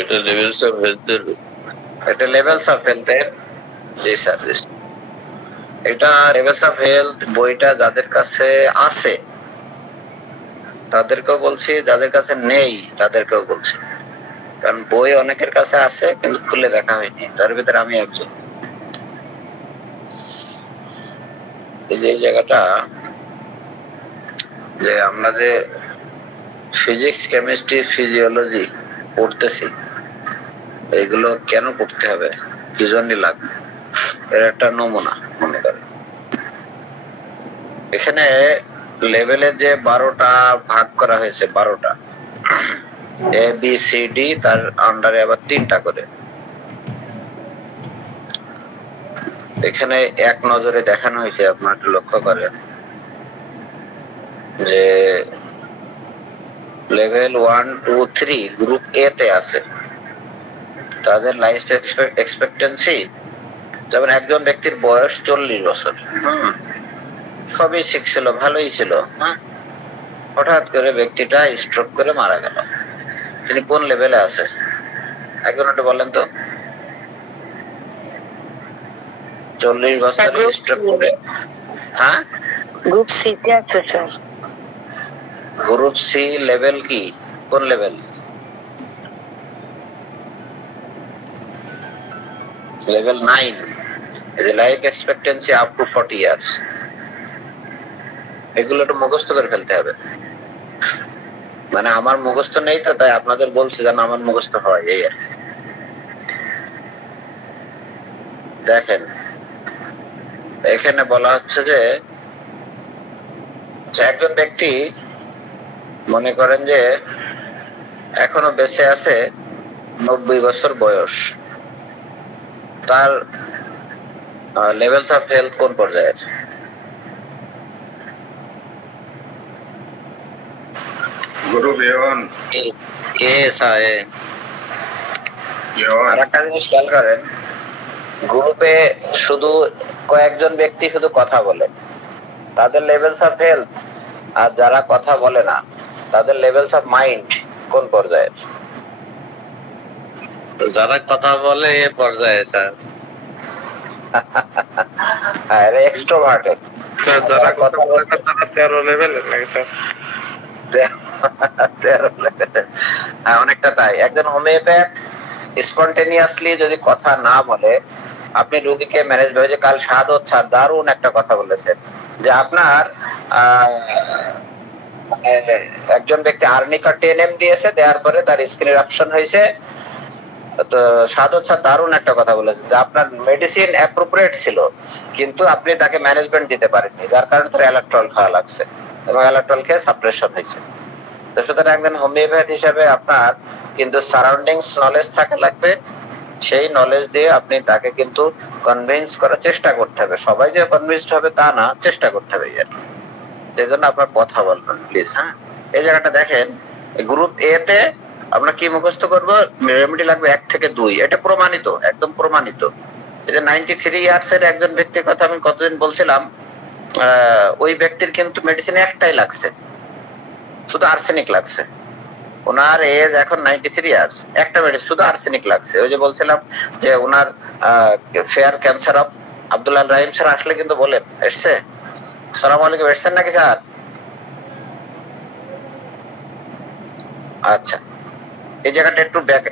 এটা levels of হেলথের, এটা লেভেলস অফ হেলথের। জি স্যার, এটা লেভেলস অফ হেলথ বইটা যাদের কাছে আছে তাদেরকেও বলছি, যাদের কাছে নেই তাদেরকেও বলছি, কারণ বই অনেকের কাছে আছে কিন্তু খুলে দেখা হয়নি, তার ভিতরে আমি একজন। এই যে জায়গাটা যে আমরা যে ফিজিক্স, কেমিস্ট্রি, ফিজিওলজি পড়তেছি, এগুলো কেন পড়তে হবে, কি জন্য লাগবে, এর একটা নমুনা মনে করেন। এখানে লেভেলে যে 12টা ভাগ করা হয়েছে, 12টা এ বি সি ডি, তার আন্ডারে আবার 3টা করে। এখানে এক নজরে দেখানো হয়েছে, আপনার একটু লক্ষ্য করেন যে লেভেল 1, 2, 3 গ্রুপ এ তে আছে, তাদের লাইফ এক্সপেক্টেন্সি, যেমন একজন ব্যক্তির বয়স 40 বছর, সবই ঠিক ছিল, ভালোই ছিল, হঠাৎ করে ব্যক্তিটা স্ট্রোক করে মারা গেল। তিনি কোন লেভেলে আছে একজন একটু বলেন তো? 40 বছরে স্ট্রোক করে, হ্যাঁ গ্রুপ সি তে আছে স্যার। গ্রুপ সি লেভেল কি, কোন লেভেল? লেভেল 9, এই life expectancy up to 40 years. এগুলো একটু মুখস্থ করে ফেলতে হবে। মানে আমার মুখস্থ নেই তো, তাই আপনাদের বলছি যেন আমার মুখস্থ হয়, এই আর। দেখেন এখানে বলা হচ্ছে যে একজন ব্যক্তি মনে করেন যে এখনো বেঁচে আছে, 90 বছর বয়স, তার লেভেলস অফ হেলথ কোন পর্যায়ের? Group A1। আর একটা জিনিস খেয়াল করেন, গ্রুপে শুধু কয়েকজন ব্যক্তি শুধু কথা বলে, তাদের লেভেলস অফ হেলথ, আর যারা কথা বলে না তাদের লেভেলস অফ মাইন্ড কোন পর্যায়ের? যারা কথা বলে এ পর্যায়ে স্যার। হ্যাঁ, এক্সট্রোভার্টেড। স্যার যারা কথা বলে না তারা 13 লেভেলের নাকি স্যার? হ্যাঁ, অনেকটা তাই। একজন হোমিওপ্যাথ স্পন্টেনিয়াসলি যদি কথা না বলে, আপনি রোগীকে ম্যানেজ ভাবে যে কাল শাহাদত স্যার দারুণ একটা কথা বলেছেন যে আপনার একজন ব্যক্তি আর্নিকা 10M দিয়েছে, দেওয়ার পরে তার স্কিন ইরাপশন হয়েছে, তো শাহাদত স্যার দারুণ একটা কথা বলেছেন যে আপনার মেডিসিন অ্যাপ্রোপ্রিয়েট ছিল কিন্তু আপনি তাকে ম্যানেজমেন্ট দিতে পারেননি, যার কারণে তার অ্যালাট্রল খাওয়া লাগছে এবং অ্যালাট্রল খেয়ে সাপ্রেশন হয়েছে। তো সুতরাং একজন হোমিওপ্যাথ হিসাবে আপনার কিন্তু সারাউন্ডিংস নলেজ থাকা লাগবে, সেই নলেজ দিয়ে আপনি তাকে কিন্তু কনভিন্স করার চেষ্টা করতে হবে। সবাই যে কনভিন্সড হবে তা না, চেষ্টা করতে হবে। এই জন্য আপনার কথা বলবেন প্লিজ। হ্যাঁ, এই জায়গাটা দেখেন, গ্রুপ এ তে আমরা কি মুখস্থ করবো, রেমেডি লাগবে 1 থেকে 2, এটা প্রমাণিত, একদম প্রমাণিত। এই যে 93 ইয়ার্স এর একজন ব্যক্তির কথা আমি কতদিন বলছিলাম, ওই ব্যক্তির কিন্তু মেডিসিনে একটাই লাগছে, শুধু আর্সেনিক লাগছে। ওনার এজ এখন 93 ইয়ার্স, একটা মেডিসিন শুধু আর্সেনিক লাগছে। ওই যে বলছিলাম যে ওনার ফেয়ার ক্যান্সার অফ আব্দুল্লাহ রাহিম স্যার আসলে কিন্তু বলেন, এসছে? আসসালামু আলাইকুম, এসছেন নাকি স্যার? আচ্ছা, এই জায়গাটা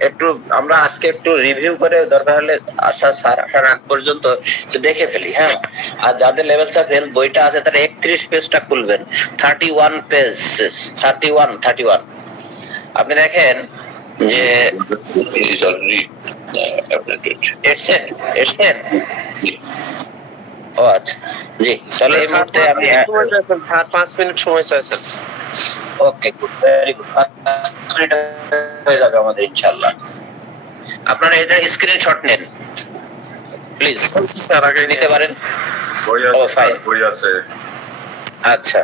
একটু আমরা আজকে একটু রিভিউ করে দরকার হলে স্যার আসার আগ পর্যন্ত দেখে ফেলি। হ্যাঁ, আর যাদের লেভেলস অফ হেলথ বইটা আছে তারা 31 পেজটা খুলবেন, 31 পেজ, 31। আপনি দেখেন যে এসছেন। ও আচ্ছা, জি চলো এই মুহূর্তে আমি 5 মিনিট সময় চাই স্যার। ওকে, গুড, ভেরি গুড, 5 মিনিট হয়ে যাবে আমাদের ইনশাআল্লাহ। আপনারা এটা স্ক্রিনশট নেন প্লিজ, স্যার আগে নিতে পারেন। বই আছে। আচ্ছা,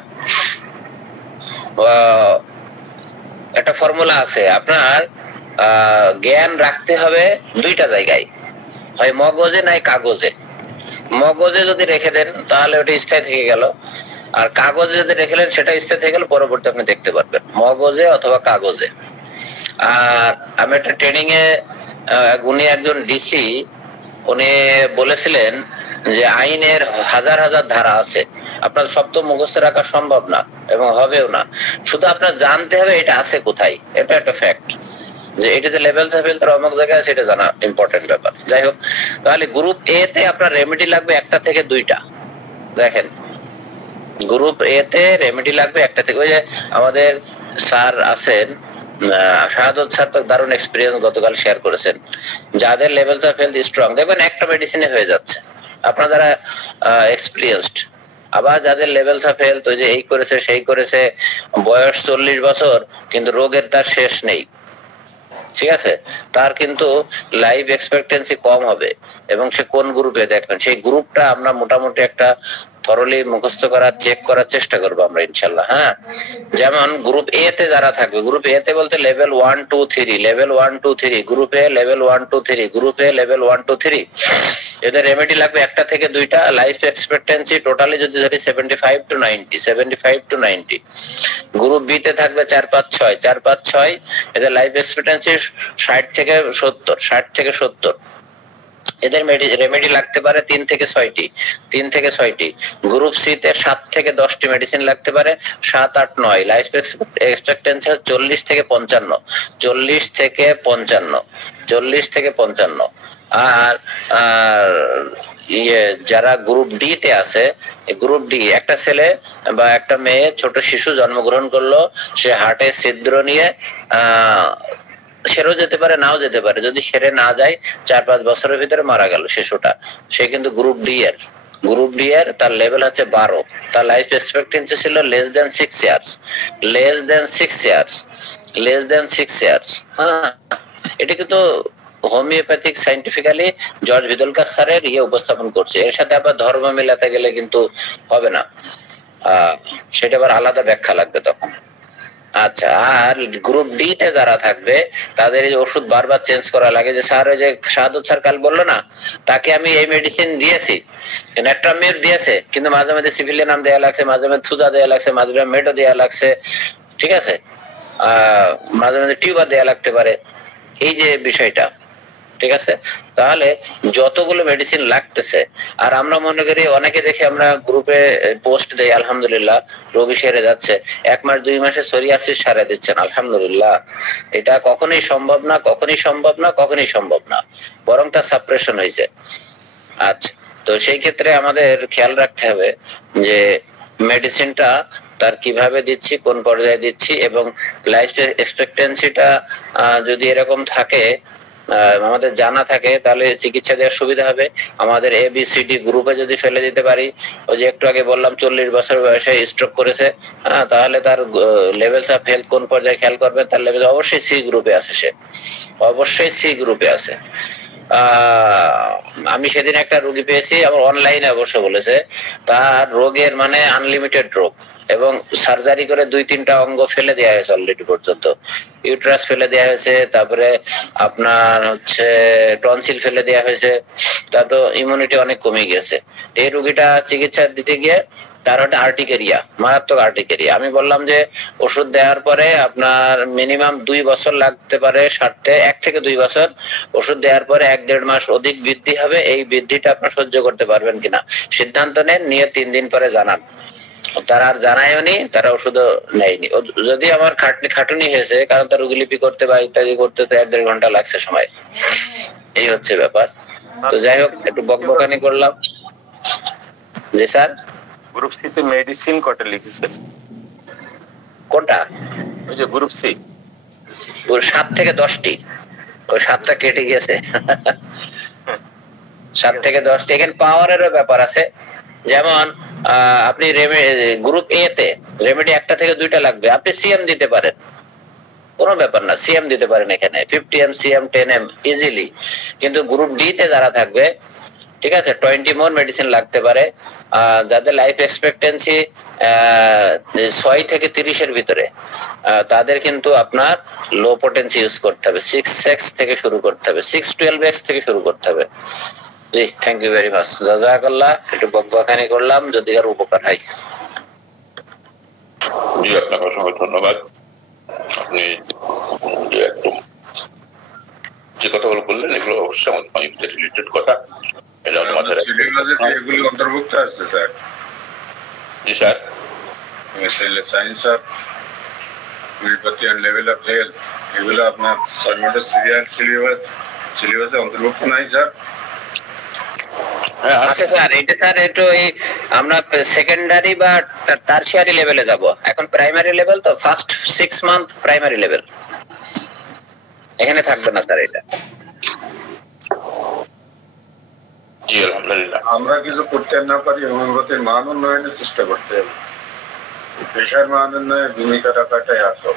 একটা ফর্মুলা আছে, আপনার জ্ঞান রাখতে হবে 2টা জায়গায়, হয় মগজে নাই কাগজে। মগজে যদি রেখে দেন তাহলে ওটা স্থায়ী থেকে গেল, আর কাগজে যদি রেখে দেন সেটা স্থায়ী থেকে গেল, পরবর্তী আপনি দেখতে পারবেন, মগজে অথবা কাগজে। আর আমি একটা ট্রেনিং এ উনি একজন ডিসি, উনি বলেছিলেন যে আইনের হাজার হাজার ধারা আছে, আপনার সব তো মুখস্থ রাখা সম্ভব না এবং হবেও না, শুধু আপনার জানতে হবে এটা আছে কোথায়। এটা একটা ফ্যাক্ট যে এটাতে লেভেল সাফেল তার অমুক জায়গায়, সেটা জানা ইম্পর্টেন্ট ব্যাপার। যাই হোক, তাহলে গ্রুপ এ তে আপনার রেমেডি লাগবে একটা থেকে দুইটা। দেখেন, গ্রুপ এ তে রেমেডি লাগবে একটা থেকে, ওই যে আমাদের স্যার আছেন শাহাদত স্যার, তো দারুণ এক্সপিরিয়েন্স গতকাল শেয়ার করেছেন। যাদের লেভেলস অফ হেলথ স্ট্রং, দেখবেন একটা মেডিসিনে হয়ে যাচ্ছে, আপনারা যারা এক্সপিরিয়েন্সড। আবার যাদের লেভেলস অফ হেলথ ওই যে এই করেছে সেই করেছে, বয়স 40 বছর কিন্তু রোগের তার শেষ নেই, ঠিক আছে, তার কিন্তু লাইফ এক্সপেক্টেন্সি কম হবে। এবং সে কোন গ্রুপে, দেখবেন সেই গ্রুপটা আমরা মোটামুটি একটা থরলি মুখস্থ করার, চেক করার চেষ্টা করবো আমরা ইনশাল্লাহ। হ্যাঁ, যেমন গ্রুপ এ তে যারা থাকবে, গ্রুপ এ তে বলতে লেভেল 1 2 3, লেভেল 1 2 3, গ্রুপ এ লেভেল 1 2 3, গ্রুপ এ লেভেল 1 2 3, এদের রেমেডি লাগবে একটা থেকে দুইটা। লাইফ এক্সপেক্টেন্সি টোটালি যদি ধরি 75 to 90, 75 to 90। গ্রুপ বি তে থাকবে 4 5 6, 4 5 6, এদের লাইফ এক্সপেক্টেন্সি 60 থেকে 70, 60 থেকে 70। এদের রেমেডি লাগতে পারে 3 থেকে 6টি, 3 থেকে 6টি। গ্রুপ সি তে 7 থেকে 10টি মেডিসিন লাগতে পারে, 7 8 9। লাইফ এক্সপেক্টেন্সি 40 থেকে 55, 40 থেকে 55, 40 থেকে 55। আর যারা গ্রুপ ডি তে আছে, গ্রুপ ডি, একটা ছেলে বা একটা মেয়ে, ছোট শিশু জন্মগ্রহণ করলো, সে হার্টে ছিদ্র নিয়ে সেরেও যেতে পারে, নাও যেতে পারে। যদি সেরে না যায়, 4 5 বছরের ভিতরে মারা গেল শিশুটা, সে কিন্তু গ্রুপ ডি এর, গ্রুপ ডি এর তার লেভেল হচ্ছে 12, তার লাইফ এক্সপেক্টেন্সি ছিল less than 6 years, less than 6 years, less than 6 years. হ্যাঁ, এটা কিন্তু হোমিওপ্যাথিক সাইন্টিফিক্যালি জর্জ ভিদলকার স্যারের উপস্থাপন করছে। এর সাথে আবার ধর্ম মেলাতে গেলে কিন্তু হবে না, সেটা আবার আলাদা ব্যাখ্যা লাগবে তখন। আচ্ছা, আর গ্রুপ ডি তে যারা থাকবে তাদের এই ওষুধ বারবার চেঞ্জ করা লাগে। যে স্যার, ওই যে শাহাদত স্যার কাল বললো না, তাকে আমি এই মেডিসিন দিয়েছি, নেট্রামির দিয়েছে, কিন্তু মাঝে মাঝে সিভিলিয়ানাম দেওয়া লাগছে, মাঝে মাঝে থুজা দেওয়া লাগছে, মাঝে মাঝে মেডো দেওয়া লাগছে, ঠিক আছে, মাঝে মাঝে টিউবার দেওয়া লাগতে পারে, এই যে বিষয়টা, ঠিক আছে। তাহলে যতগুলো মেডিসিন লাগতেছে, আর আমরা মনে করি, অনেকে দেখে আমরা গ্রুপে পোস্ট দেই, আলহামদুলিল্লাহ রোগী সেরে যাচ্ছে, 1 মাস 2 মাসে সোরিয়াসিস সারা দিচ্ছেন, আলহামদুলিল্লাহ। এটা কখনোই সম্ভব না, কখনোই সম্ভব না, কখনোই সম্ভব না, বরং তার সাপ্রেশন হয়েছে। আচ্ছা, তো সেই ক্ষেত্রে আমাদের খেয়াল রাখতে হবে যে মেডিসিনটা তার কিভাবে দিচ্ছি, কোন পর্যায়ে দিচ্ছি, এবং লাইফ এক্সপেক্টেন্সিটা যদি এরকম থাকে, আমাদের জানা থাকে, তাহলে চিকিৎসা দেওয়ার সুবিধা হবে। আমাদের ABCD গ্রুপে যদি ফেলে দিতে পারি, ওই যে একটু আগে বললাম 40 বছর বয়সে স্ট্রোক করেছে, তাহলে তার লেভেলস অফ হেলথ কোন পর্যায়ে খেয়াল করবেন, তার লেভেল অবশ্যই সি গ্রুপে আছে, সে অবশ্যই সি গ্রুপে আছে। আমি সেদিন একটা রোগী পেয়েছি, আমার অনলাইনে অবশ্য বলেছে, তার রোগের মানে আনলিমিটেড রোগ, এবং সার্জারি করে 2-3টা অঙ্গ ফেলে দেওয়া হয়েছে অলরেডি পর্যন্ত। ইউট্রাস ফেলে দেওয়া হয়েছে, তারপরে আপনার হচ্ছে টনসিল ফেলে দেওয়া হয়েছে, তা তো ইমিউনিটি অনেক কমে গেছে। এই রোগীটা চিকিৎসা দিতে গিয়ে তার একটা আর্টিকেরিয়া, মারাত্মক আর্টিকেরিয়া। আমি বললাম যে ওষুধ দেওয়ার পরে আপনার মিনিমাম 2 বছর লাগতে পারে সারতে, 1 থেকে 2 বছর। ওষুধ দেওয়ার পরে 1-1.5 মাস অধিক বৃদ্ধি হবে, এই বৃদ্ধিটা আপনার সহ্য করতে পারবেন কিনা সিদ্ধান্ত নেন, নিয়ে 3 দিন পরে জানান। তারা আর জানায়নি, তারা ওষুধও নেয়নি। যদি আমার খাটুনি হয়েছে, কারণ তার রোগীলিপি করতে বা ইত্যাদি করতে তো 1-1.5 ঘন্টা লাগছে সময়, এই হচ্ছে ব্যাপার। তো যাই হোক, একটু বকবকানি করলাম। জি স্যার, গ্রুপ সি তে মেডিসিন কটা লিখেছেন? কোনটা? ওই যে গ্রুপ সি, ওই 7 থেকে 10টি, ওই 7টা কেটে গেছে। 7 থেকে 10টি। এখানে পাওয়ারেরও ব্যাপার আছে। যেমন আপনি গ্রুপ এ তে রেমেডি 1টা থেকে 2টা লাগবে, আপনি সিএম দিতে পারেন, কোনো ব্যাপার না, সিএম দিতে পারেন এখানে 50 সিএম 10 ইজিলি। কিন্তু গ্রুপ ডি তে যারা থাকবে, ঠিক আছে, 20 মোর মেডিসিন লাগতে পারে। যাদের লাইফ এক্সপেক্টেন্সি 6 থেকে 30-এর ভিতরে, তাদের কিন্তু আপনার লো পোটেন্সি ইউজ করতে হবে, 6x থেকে শুরু করতে হবে, 6-12x থেকে শুরু করতে হবে। জি, থ্যাংক ইউ ভেরি মাচ, জাযাকাল্লাহ। একটু বকবকানি করলাম, যদি কারো উপকার হয়। জি, আপনাকে অসংখ্য ধন্যবাদ। আপনি যে একদম যে কথাগুলো বললেন এগুলো অবশ্যই আমাদের রিলেটেড কথা, এটা আমাদের মাথায় রাখতে হবে। এগুলো অন্তর্ভুক্ত আছে sir. G sir, science of homeopathy and level of health, এগুলো আপনার সাবমিটেড সিলেবাসে অন্তর্ভুক্ত নাই স্যার? আচ্ছা স্যার, এটা স্যার একটু আমরা সেকেন্ডারি বা টারশিয়ারি লেভেলে যাব। এখন প্রাইমারি লেভেল তো, ফার্স্ট 6 মান্থ প্রাইমারি লেভেল, এখানে থাকবে না স্যার এটা। জি আলহামদুলিল্লাহ। আমরা কিছু করতে না পারি, হোমিওপ্যাথির মান উন্নয়নের চেষ্টা করতে হবে। পেশার মান উন্নয়নের ভূমিকা রাখাটাই আসল।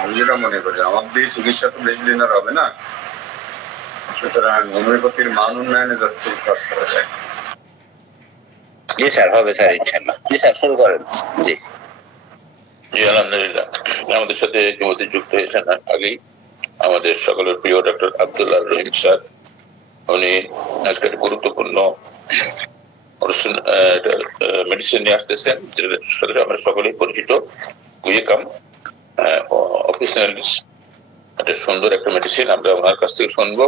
আমি যেটা মনে করি, আমার দিয়ে চিকিৎসা তো বেশি দিন আর হবে না, সুতরাং হোমিওপ্যাথির মান উন্নয়নে যতটুকু কাজ করা যায়। জি স্যার, হবে স্যার ইনশাআল্লাহ। জি স্যার, শুরু করেন। জি জি আলহামদুলিল্লাহ। আমাদের সাথে ইতিমধ্যে যুক্ত হয়েছেন আগেই আমাদের সকলের প্রিয় ডক্টর আব্দুল্লাহ রহিম স্যার। উনি আজকে একটা গুরুত্বপূর্ণ মেডিসিন নিয়ে আসতেছেন, যেটার সাথে আমরা সকলেই পরিচিত, গুয়েকাম অফিসিয়ালিস। একটা সুন্দর একটা মেডিসিন, আমরা ওনার কাছ থেকে শুনবো,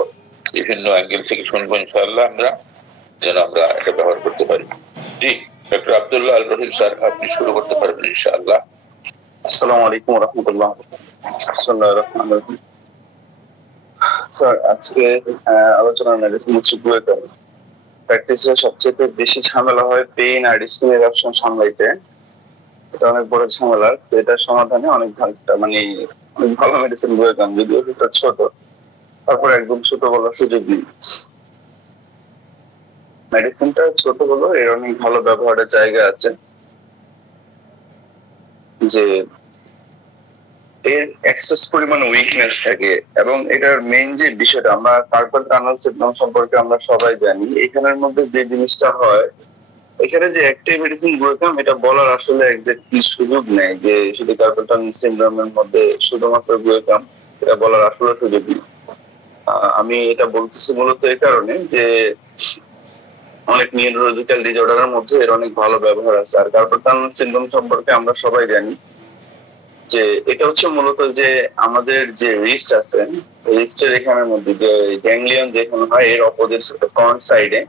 বিভিন্ন অ্যাঙ্গেল থেকে শুনবো ইনশাআল্লাহ, আমরা যেন আমরা এটা ব্যবহার করতে পারি। জি ডক্টর আব্দুল্লাহ আল রহিম স্যার, আপনি শুরু করতে পারবেন ইনশাআল্লাহ। আসসালামু আলাইকুম ওয়া রাহমাতুল্লাহ। স্যার, আজকে আলোচনার মেডিসিন হচ্ছে গুয়েকাম। প্র্যাকটিসে সবচেয়ে বেশি ঝামেলা হয় পেইন আর স্কিন ইরাপশন সামলাইতে। এটা অনেক বড় ঝামেলা, এটার সমাধানে অনেক ভালো মেডিসিন গুয়েকাম, যদিও সেটা ছোট, তারপর একদম ছোট বলার সুযোগ নেই। মেডিসিনটা ছোট হলো এর অনেক ভালো ব্যবহারের জায়গা আছে, যে এর এক্সেস পরিমাণ উইকনেস থাকে, এবং এটার মেইন যে বিষয়টা, আমরা কার্পাল টানেল সিনড্রোম সম্পর্কে আমরা সবাই জানি। এখানের মধ্যে যে জিনিসটা হয়, এখানে যে একটাই মেডিসিন গুয়েকাম, এটা বলার আসলে এক্স্যাক্টলি সুযোগ নেই যে শুধু কার্পাল টানেল সিনড্রোমের মধ্যে শুধুমাত্র গুয়েকাম, এটা বলার আসলে সুযোগ নেই। আমি এটা বলতেছি মূলত এই কারণে যে অনেক নিউরোলজিক্যাল ডিসঅর্ডারের মধ্যে এর অনেক ভালো ব্যবহার আছে। আর কার্পাল টানেল সিনড্রোম সম্পর্কে আমরা সবাই জানি যে এটা হচ্ছে মূলত যে আমাদের যে রিস্ট আছে, রিস্টের এখানের মধ্যে যে গ্যাংলিয়ন যেখানে হয়, এর অপোজিট ফ্রন্ট সাইডে,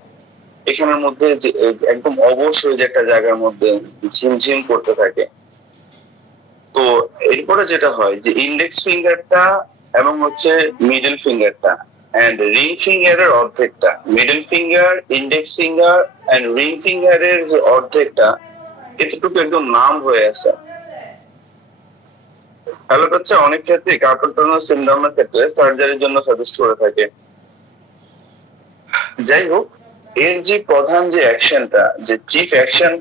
এখানের মধ্যে যে একদম অবশ্যই যে একটা জায়গার মধ্যে ঝিমঝিম করতে থাকে। তো এরপরে যেটা হয় যে ইন্ডেক্স ফিঙ্গারটা এবং হচ্ছে মিডল ফিঙ্গারটা এন্ড রিং ফিঙ্গারের অর্ধেকটা, middle finger, index finger and ring ফিঙ্গারের যে অর্ধেকটা, এতটুকু একদম নাম হয়ে আছে। তাহলে হচ্ছে অনেক ক্ষেত্রে কার্পাল টানেল সিনড্রোমের ক্ষেত্রে সার্জারির জন্য সাজেস্ট করে থাকে। যাই হোক, এর যে প্রধান যে অ্যাকশনটা, যে chief action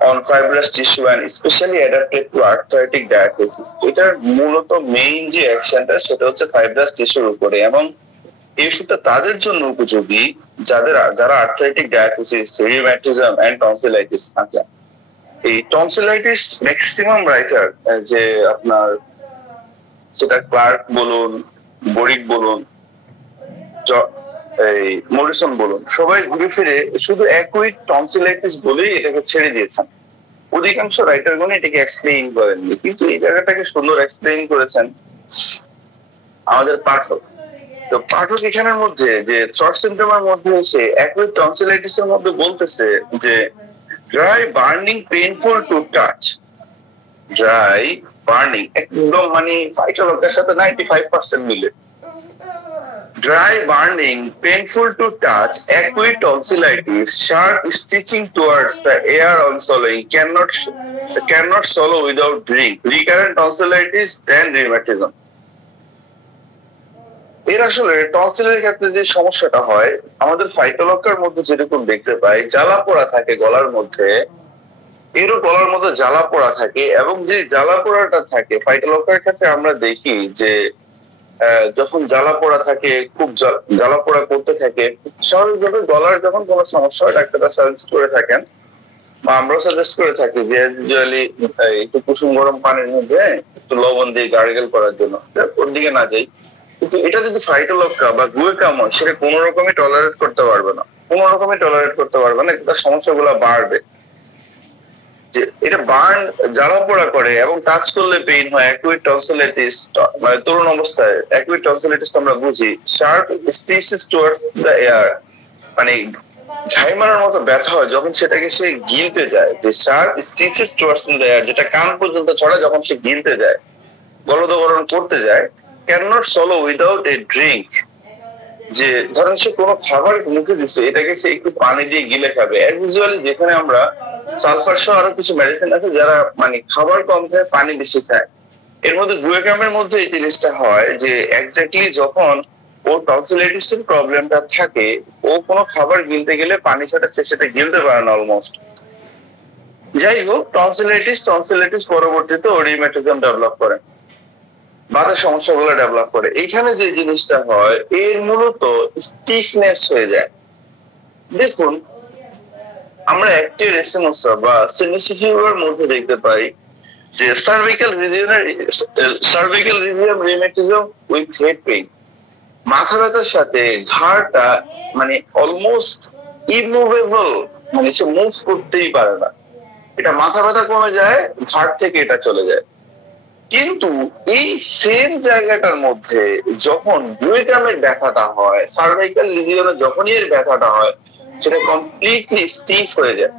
on fibrous tissue and specially adapted to arthritic diathesis, এটার মূলত মেইন যে অ্যাকশনটা সেটা হচ্ছে ফাইব্রাস টিস্যুর উপরে, এবং এই ওষুধটা তাদের জন্য উপযোগী যারা আর্থ্রাইটিক ডায়াথেসিস, রিউমাটিজম এন্ড টনসিলাইটিস আছে। এই টনসিলাইটিস ম্যাক্সিমাম রাইটার, যে আপনার সেটা ক্লার্ক বলুন, বরিক বলুন, এই মরিসন বলুন, সবাই ঘুরে ফিরে শুধু একই টনসিলাইটিস বলেই এটাকে ছেড়ে দিয়েছেন। অধিকাংশ রাইটারগণ এটাকে এক্সপ্লেইন করেননি, কিন্তু এই জায়গাটাকে সুন্দর এক্সপ্লেইন করেছেন আমাদের পাঠক। তো পাঠক এখানের মধ্যে যে থ্রট সিমটমের মধ্যে এসে একই টনসিলাইটিসের মধ্যে বলতেছে যে dry burning painful to touch, dry burning একদম ফাইটোলকের সাথে 95% মিলে। Dry burning, painful to touch, acute tonsillitis, sharp stitching towards the air on swallowing, cannot swallow without drink, recurrent tonsillitis, then rheumatism. এর আসলে টনসিলের ক্ষেত্রে যে সমস্যাটা হয়, আমাদের ফাইটোলকার মধ্যে যেরকম দেখতে পাই জ্বালা পোড়া থাকে গলার মধ্যে, এরও গলার মধ্যে জ্বালা পোড়া থাকে, এবং যে জ্বালা পোড়াটা থাকে ফাইটোলকার ক্ষেত্রে আমরা দেখি যে যখন জ্বালা পোড়া থাকে, খুব জ্বালা পোড়া করতে থাকে, স্বাভাবিকভাবে গলার যখন কোনো সমস্যা হয় ডাক্তাররা সাজেস্ট করে থাকেন বা আমরাও সাজেস্ট করে থাকি যে ইউজুয়ালি একটু কুসুম গরম পানির মধ্যে একটু লবণ দিয়ে গার্গেল করার জন্য, ওর দিকে না যাই। কিন্তু এটা যদি ফাইটোলক্কা বা গুয়েকাম হয়, সেটা কোনো রকমই টলারেট করতে পারবে না, কোনো রকমই টলারেট করতে পারবে না, তার সমস্যাগুলো বাড়বে। যে এটা বার্ন জ্বালা পোড়া করে এবং টাচ করলে পেইন হয়। অ্যাকুইট টনসিলাইটিস মানে তরুণ অবস্থায় অ্যাকুইট টনসিলাইটিস আমরা বুঝি sharp stitches towards the air, মানে ঘাই মারার মতো ব্যথা হয় যখন সেটাকে সে গিলতে যায়। যে sharp stitches towards the air, যেটা কান পর্যন্ত ছড়া যখন সে গিলতে যায়, গলদকরণ করতে যায়। Can not solo without a drink, যে ধরেন সে কোনো খাবার মুখে দিচ্ছে, এটাকে সে একটু পানি দিয়ে গিলে খাবে। অ্যাজ ইউজুয়ালি যেখানে আমরা সালফার সহ আরো কিছু মেডিসিন আছে যারা মানে খাবার কম খায় পানি বেশি খায়, এর মধ্যে গুয়েকামের মধ্যে এই জিনিসটা হয় যে এক্স্যাক্টলি যখন ও টনসিলাইটিস এর প্রবলেমটা থাকে, ও কোনো খাবার গিলতে গেলে পানি ছাড়া সেটা গিলতে পারে না অলমোস্ট। যাই হোক, টনসিলাইটিস পরবর্তীতে ও রিউমেটিজম ডেভেলপ করে, বাতের সমস্যাগুলো ডেভেলপ করে। এইখানে যে জিনিসটা হয় এর মূলত স্টিফনেস হয়ে যায়। দেখুন আমরা অ্যাক্টিভ এসিমোসা বা সিনিসিফিউরার মধ্যে দেখতে পাই যে cervical region rheumatism with head pain, মাথা ব্যথার সাথে ঘাড়টা মানে অলমোস্ট ইমুভেবল, মানে সে মুভ করতেই পারে না। এটা মাথা ব্যথা কমে যায়, ঘাড় থেকে এটা চলে যায়। কিন্তু এই সেম জায়গাটার মধ্যে যখন গুয়েকামের ব্যথাটা হয়, সার্ভাইকাল রিজিয়নে যখনই এর ব্যথাটা হয়, সেটা কমপ্লিটলি স্টিফ হয়ে যায়।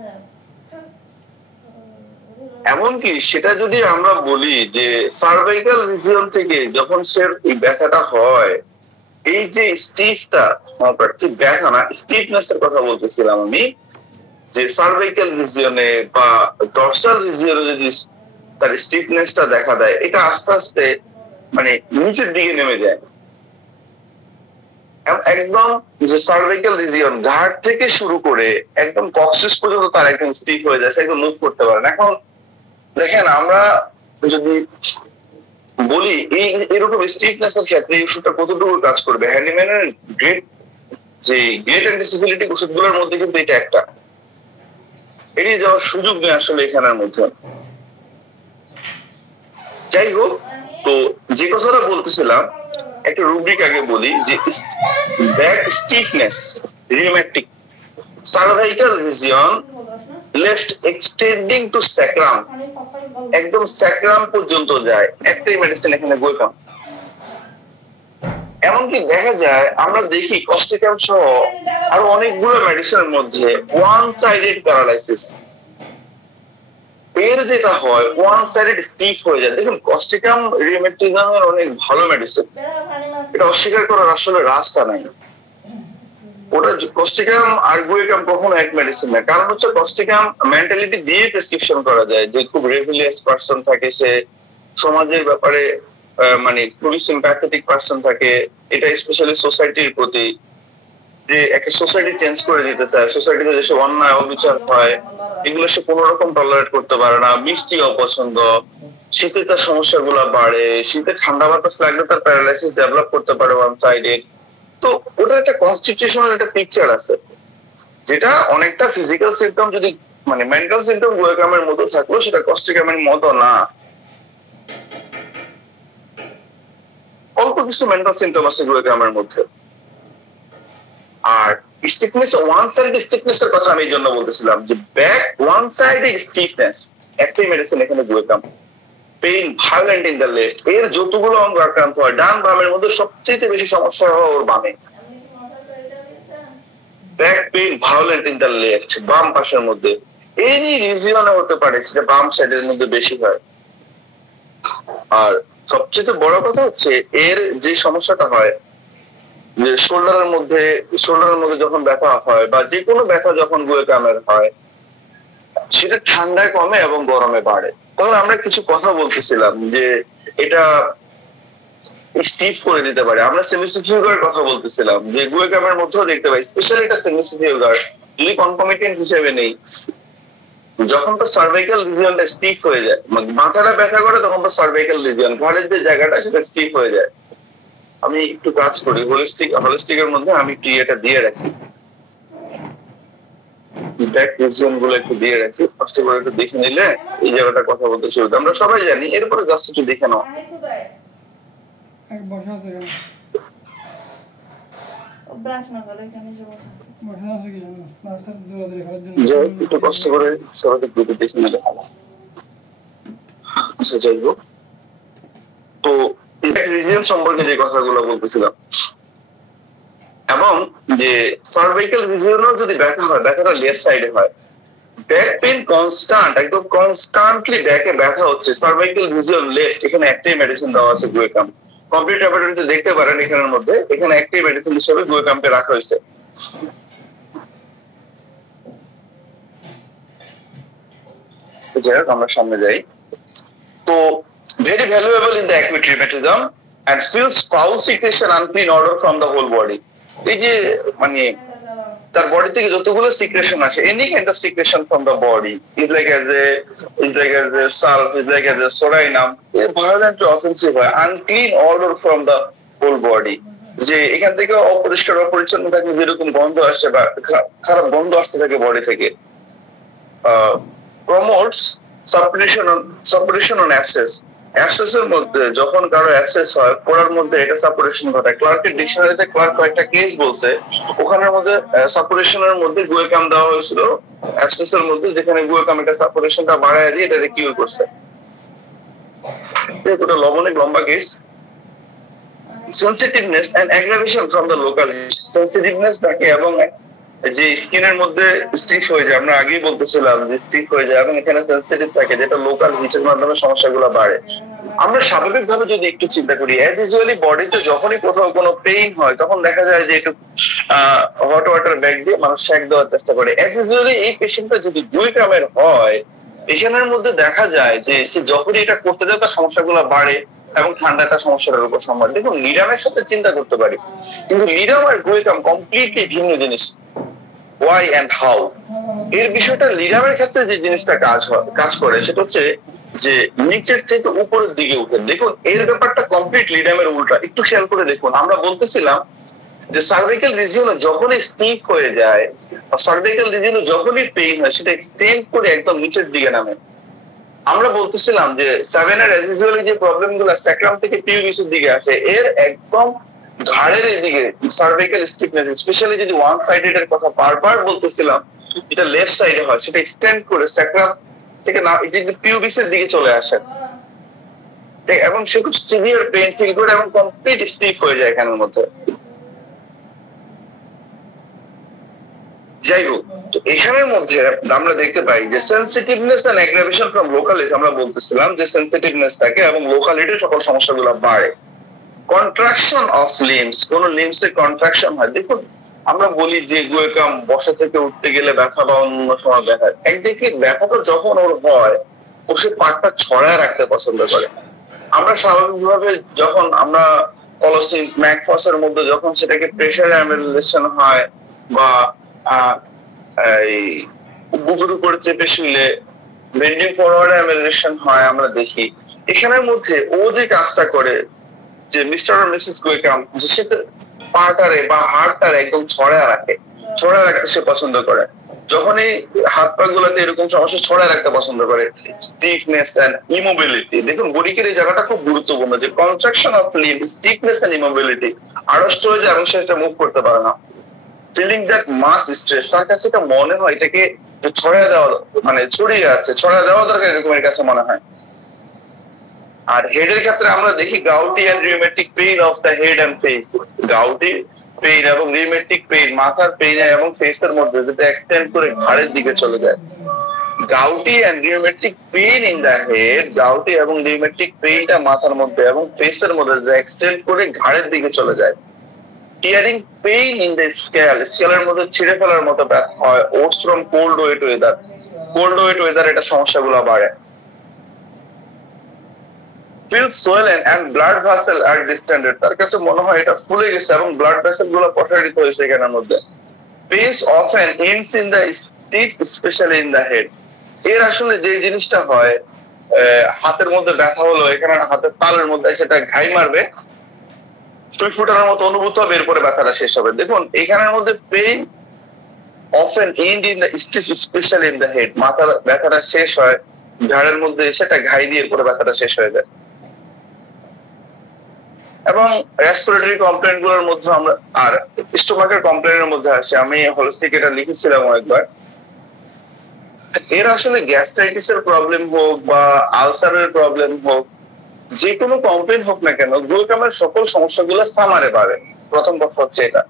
এমনকি সেটা যদি আমরা বলি যে সার্ভাইকাল রিজিয়ন থেকে যখন সে এই ব্যথাটা হয়, এই যে স্টিফটা, ব্যথা না স্টিফনেস এর কথা বলতেছিলাম আমি, যে সার্ভাইকাল রিজিয়নে বা ডরসাল রিজিয়নে যদি তার স্টিফনেসটা দেখা দেয়, এটা আস্তে আস্তে মানে নিচের দিকে নেমে যায়। একদম যে সার্ভাইকাল রিজিয়ন ঘাড় থেকে শুরু করে একদম কক্সিস পর্যন্ত তার একদম স্টিফ হয়ে যায়, সে একদম মুভ করতে পারে না। এখন দেখেন আমরা যদি বলি এই এরকম স্টিফনেস এর ক্ষেত্রে এই ওষুধটা কতটুকু কাজ করবে, হ্যান্ডিম্যানের গ্রেট এন্ড ডিসেবিলিটি ওষুধগুলোর মধ্যে কিন্তু এটা একটা, এড়িয়ে যাওয়ার সুযোগ নেই আসলে এখানের মধ্যে। যাই হোক, তো যে কথাটা বলতেছিলাম একটা রুব্রিক আগে বলি যে back stiffness rheumatic cervical region left extending to sacrum, একদম স্যাক্রাম পর্যন্ত যায়। একটাই মেডিসিন এখানে গুয়েকাম। এমনকি দেখা যায় আমরা দেখি কস্টিকাম সহ আরো অনেকগুলো মেডিসিনের মধ্যে ওয়ান সাইডেড প্যারালাইসিস, এর যেটা হয় ওয়ান সাইডেড স্টিফ হয়ে যায়। দেখুন কস্টিকাম রিউমেটিজমের অনেক ভালো মেডিসিন, এটা অস্বীকার করার আসলে রাস্তা নাই। ওটা কস্টিকাম আর গুয়েকাম কখনো এক মেডিসিন না, কারণ হচ্ছে কস্টিকাম মেন্টালিটি দিয়ে প্রেসক্রিপশন করা যায়, যে খুব রেভিলিয়াস পার্সন থাকে, সে সমাজের ব্যাপারে মানে খুবই সিম্প্যাথেটিক পার্সন থাকে, এটা স্পেশালি সোসাইটির প্রতি, যে একটা সোসাইটি চেঞ্জ করে দিতে চায়, সোসাইটিতে যেসব অন্যায় অবিচার হয় এগুলো সে কোন রকম টলারেট করতে পারে না, মিষ্টি অপছন্দ, শীতে তার সমস্যাগুলো বাড়ে, শীতে ঠান্ডা বাতাস লাগলে তার প্যারালাইসিস ডেভেলপ করতে পারে ওয়ান সাইডেড। তো ওটার একটা কনস্টিটিউশনাল একটা পিকচার আছে, যেটা অনেকটা ফিজিক্যাল সিম্পটম যদি মানে মেন্টাল সিম্পটম গুয়েকামের মতো থাকলেও সেটা কস্টিকামের মতো না। অল্প কিছু মেন্টাল সিম্পটম আছে গুয়েকামের মধ্যে। আর স্টিফনেস ওয়ান সাইড স্টিফনেস এর কথা আমি এই জন্য বলতেছিলাম যে ব্যাক ওয়ান সাইডেড স্টিফনেস একটাই মেডিসিন এখানে guaiacum. Pain violent in the left, এর যতগুলো অঙ্গ আক্রান্ত হয় ডান বামের মধ্যে সবচেয়ে বেশি সমস্যা হয় ওর বামে। Back pain violent in the left, বাম পাশের মধ্যে, এরই রিজিয়নে হতে পারে সেটা বাম সাইডের মধ্যে বেশি হয়। আর সবচেয়ে বড় কথা হচ্ছে এর যে সমস্যাটা হয় যে শোল্ডারের মধ্যে যখন ব্যথা হয় বা যে কোনো ব্যথা যখন গুয়েকামের হয়, সেটা ঠান্ডায় কমে এবং গরমে বাড়ে। তখন আমরা কিছু কথা বলতেছিলাম যে এটা স্টিফ করে দিতে পারে, আমরা সেমিসিফিউগার কথা বলতেছিলাম যে গুয়েকামের মধ্যেও দেখতে পাই, স্পেশালি এটা সেমিসিফিউগার যদি কনকমিটেন্ট হিসেবে নেই, যখন তো সার্ভাইকাল রিজিয়নটা স্টিফ হয়ে যায়, মাথাটা ব্যথা করে তখন তো সার্ভাইকাল রিজিয়ন ঘাড়ের যে জায়গাটা সেটা স্টিফ হয়ে যায়। আমি একটু কাজ করি হোলিস্টিকের মধ্যে, আমি একটু এটা দিয়ে রাখি, ব্যাক রিজিয়ন গুলো একটু দিয়ে রাখি, ফার্স্ট করে একটু দেখে নিলে এই জায়গাটা কথা বলতে শুরু আমরা সবাই জানি, এরপরে জাস্ট একটু দেখে নাও। একটু কষ্ট করে সবাই গ্রুপে দেখে নিলে ভালো। আচ্ছা যাই হোক, তো রিজিয়ন সম্পর্কে যে কথাগুলো বলতেছিলাম, এবং যে সার্ভাইকাল রিজিয়নেও যদি ব্যথা হয়, ব্যথাটা লেফট সাইডে হয়, ব্যাক পেইন কনস্ট্যান্ট, একদম কনস্ট্যান্টলি ব্যাকে ব্যথা হচ্ছে, সার্ভাইকাল রিজিয়ন লেফট, এখানে একটাই মেডিসিন দেওয়া আছে গুয়েকাম। কমপ্লিট ল্যাবরেটরিতে দেখতে পারেন এখানের মধ্যে, এখানে একটাই মেডিসিন হিসেবে গুয়েকামকে রাখা হয়েছে। যাই হোক, আমরা সামনে যাই। তো very valuable in the acute rheumatism and feels foul secretion, unclean odor from the whole body. এই যে মানে তার বডি থেকে যতগুলো সিক্রেশন আসে, any kind of secretion from the body is like as a sulph, is like as a psorinum, violent offensive হয়, unclean odour from the whole body. যে এখান থেকে অপরিষ্কার অপরিচ্ছন্ন থাকলে যেরকম গন্ধ আসে বা খারাপ গন্ধ আসতে থাকে বডি থেকে। প্রমোটস সাপুরেশন অন অ্যাবসেস, অ্যাবসেসের মধ্যে যখন কারো অ্যাবসেস হয়, পড়ার মধ্যে এটা সাপুরেশন ঘটায়। ক্লার্কের ডিকশনারিতে ক্লার্ক কয়েকটা কেস বলছে, ওখানের মধ্যে সাপুরেশনের মধ্যে গুয়েকাম দেওয়া হয়েছিল অ্যাবসেসের মধ্যে, যেখানে গুয়েকাম এটা সাপুরেশনটা বাড়ায় দিয়ে এটা কিউর করছে। এটা লবণিক লম্বা কেস। Sensitiveness and aggravation from the local, sensitiveness থাকে এবং যে স্কিনের মধ্যে স্টিক হয়ে যায়, আমরা আগেই বলতেছিলাম যে স্টিক হয়ে যায় এবং এখানে সেন্সিটিভ থাকে, যেটা লোকাল হিটের মাধ্যমে সমস্যাগুলো বাড়ে। আমরা স্বাভাবিকভাবে যদি একটু চিন্তা করি, অ্যাজ ইউজুয়ালি বডিতে যখনই কোথাও কোনো পেইন হয় তখন দেখা যায় যে একটু হট ওয়াটার ব্যাগ দিয়ে মানুষ সেক দেওয়ার চেষ্টা করে। অ্যাজ ইউজুয়ালি এই পেশেন্টটা যদি গুয়েকামের হয়, এখানের মধ্যে দেখা যায় যে সে যখনই এটা করতে যায় তার সমস্যাগুলো বাড়ে এবং ঠান্ডাটা সমস্যাটার উপর সম্মান। দেখুন, লিডামের সাথে চিন্তা করতে পারি, কিন্তু লিডাম আর গুয়েকাম কমপ্লিটলি ভিন্ন জিনিস। ওয়াই অ্যান্ড হাউ এর বিষয়টা লিডামের ক্ষেত্রে যে জিনিসটা কাজ করে সেটা হচ্ছে যে নিচের থেকে উপরের দিকে উঠে। দেখুন, এর ব্যাপারটা কমপ্লিট লিডামের উল্টা। একটু খেয়াল করে দেখুন, আমরা বলতেছিলাম যে সার্ভাইকাল রিজিয়নে যখনই স্টিফ হয়ে যায়, সার্ভাইকাল রিজিয়নে যখনই পেইন হয়, সেটা এক্সটেন্ড করে একদম নিচের দিকে নামে। আমরা বলতেছিলাম যে 7 এর রেজিজুয়ালি যে প্রবলেম গুলো স্যাক্রাম থেকে পিউবিসের দিকে আসে, এর একদম ঘাড়ের এদিকে সার্ভাইকাল স্টিফনেস, স্পেশালি যদি ওয়ান সাইডেড এর কথা বারবার বলতেছিলাম, এটা লেফট সাইডে হয়, সেটা এক্সটেন্ড করে স্যাক্রাম থেকে না পিউবিসের দিকে চলে আসে এবং সে খুব সিভিয়ার পেইন ফিল করে এবং কমপ্লিট স্টিফ হয়ে যায় এখানের মধ্যে। যাই হোক, তো এখানের মধ্যে আমরা দেখতে পাই যে sensitiveness and aggravation from locality, আমরা বলতেছিলাম যে সেন্সিটিভনেস থাকে এবং লোকালিটি সকল সমস্যাগুলো বাড়ে। কন্ট্রাকশন অফ লিমস, কোন লিমস এর কন্ট্রাকশন হয়। দেখুন, আমরা বলি যে গুয়েকাম বসা থেকে উঠতে গেলে ব্যথা বা অন্য সময় ব্যথা, একদিকে ব্যথাটা যখন ওর হয় ও সে পাটটা ছড়ায় রাখতে পছন্দ করে। আমরা স্বাভাবিকভাবে যখন আমরা পলিসি ম্যাকফসের মধ্যে যখন সেটাকে প্রেসার অ্যামিলেশন হয় বা এই বুকের উপরে চেপে শুলে বেন্ডিং ফরওয়ার্ড অ্যামিলেশন হয়, আমরা দেখি এখানের মধ্যে ও যে কাজটা করে যে মিস্টার আর মিসেস গুয়েকাম, যে সে পাটারে বা হাড়টারে একদম ছড়ায় রাখতে সে পছন্দ করে। যখনই হাত পা গুলাতে এরকম সমস্যা ছড়ায় রাখতে পছন্দ করে। স্টিফনেস এন্ড ইমোবিলিটি, দেখুন বডিকের এই জায়গাটা খুব গুরুত্বপূর্ণ, যে contraction of limb, stiffness and immobility, আড়ষ্ট হয়ে যায় এবং সেটা মুভ করতে পারে না। ফিলিং দ্যাট মাস স্ট্রেস, তার কাছে এটা মনে হয় এটাকে ছড়ায় দেওয়া, মানে ছড়িয়ে আছে, ছড়ায় দেওয়া দরকার, এরকম এর কাছে মনে হয়। আর হেডের ক্ষেত্রে আমরা দেখি gouty and rheumatic pain of the head and face, gouty pain এবং রিউমেটিক পেইন মাথার পেইন এবং ফেসের মধ্যে যেটা এক্সটেন্ড করে ঘাড়ের দিকে চলে যায়। Gouty and rheumatic pain in the head, gouty এবং রিউমেটিক পেইনটা মাথার মধ্যে এবং ফেসের মধ্যে এক্সটেন্ড করে ঘাড়ের দিকে চলে যায়। Tearing pain in the scalp, স্ক্যালের মধ্যে ছিঁড়ে ফেলার মতো ব্যথা হয়। Worse from cold wet weather, cold wet weather এটা সমস্যাগুলো বাড়ে। Feel swollen and blood vessel are distended, তার কাছে মনে হয় এটা ফুলে গেছে এবং ব্লাড ভেসেল গুলো প্রসারিত হয়েছে এখানের মধ্যে। Pace often ends in the stitch, specially in the head. এর আসলে যে জিনিসটা হয়, হাতের মধ্যে ব্যথা হলো, এখানে হাতের তালের মধ্যে সেটা ঘাই মারবে, সুই ফুটানোর মতো অনুভূত হবে, এরপরে ব্যথাটা শেষ হবে। দেখুন এখানের মধ্যে pain often and in the stitch, specially in the head, মাথার ব্যথাটা শেষ হয় ঘাড়ের মধ্যে, সেটা ঘাই দিয়ে এরপরে ব্যথাটা শেষ হয়ে যায়। এবং রেসপিরেটরি কমপ্লেন্ট গুলোর মধ্যে আমরা আর স্টোমাকের কমপ্লেন্টের মধ্যে আসে। আমি হোলিস্টিক এটা লিখেছিলাম একবার। এর আসলে গ্যাস্ট্রাইটিসের প্রবলেম হোক বা আলসারের প্রবলেম হোক, যে কোনো কমপ্লেন হোক না কেন, গ্লুকামের সকল সমস্যাগুলো সামারে বাড়ে। প্রথম কথা হচ্ছে এটা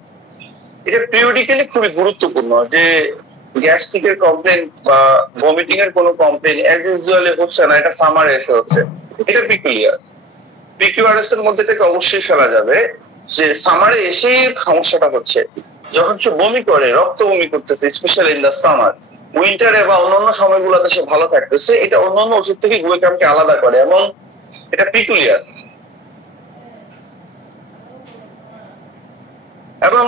পিরিয়ডিক্যালি খুবই গুরুত্বপূর্ণ যে গ্যাস্ট্রিকের কমপ্লেন বা ভমিটিং এর কোনো কমপ্লেন অ্যাজ ইউজুয়ালি হচ্ছে না, এটা সামারে এসে হচ্ছে, এটা পিকুলিয়ার। পিকিউআরএস এর মধ্যে থেকে অবশ্যই ফেলা যাবে যে সামারে এসেই সমস্যাটা হচ্ছে। যখন সে বমি করে, রক্ত বমি করতেছে, স্পেশালি ইন দ্য সামার, উইন্টারে বা অন্যান্য সময়গুলোতে সে ভালো থাকতেছে, এটা অন্যান্য ওষুধ থেকে গ্লুকামকে আলাদা করে এবং এটা পিকুলিয়ার। এবং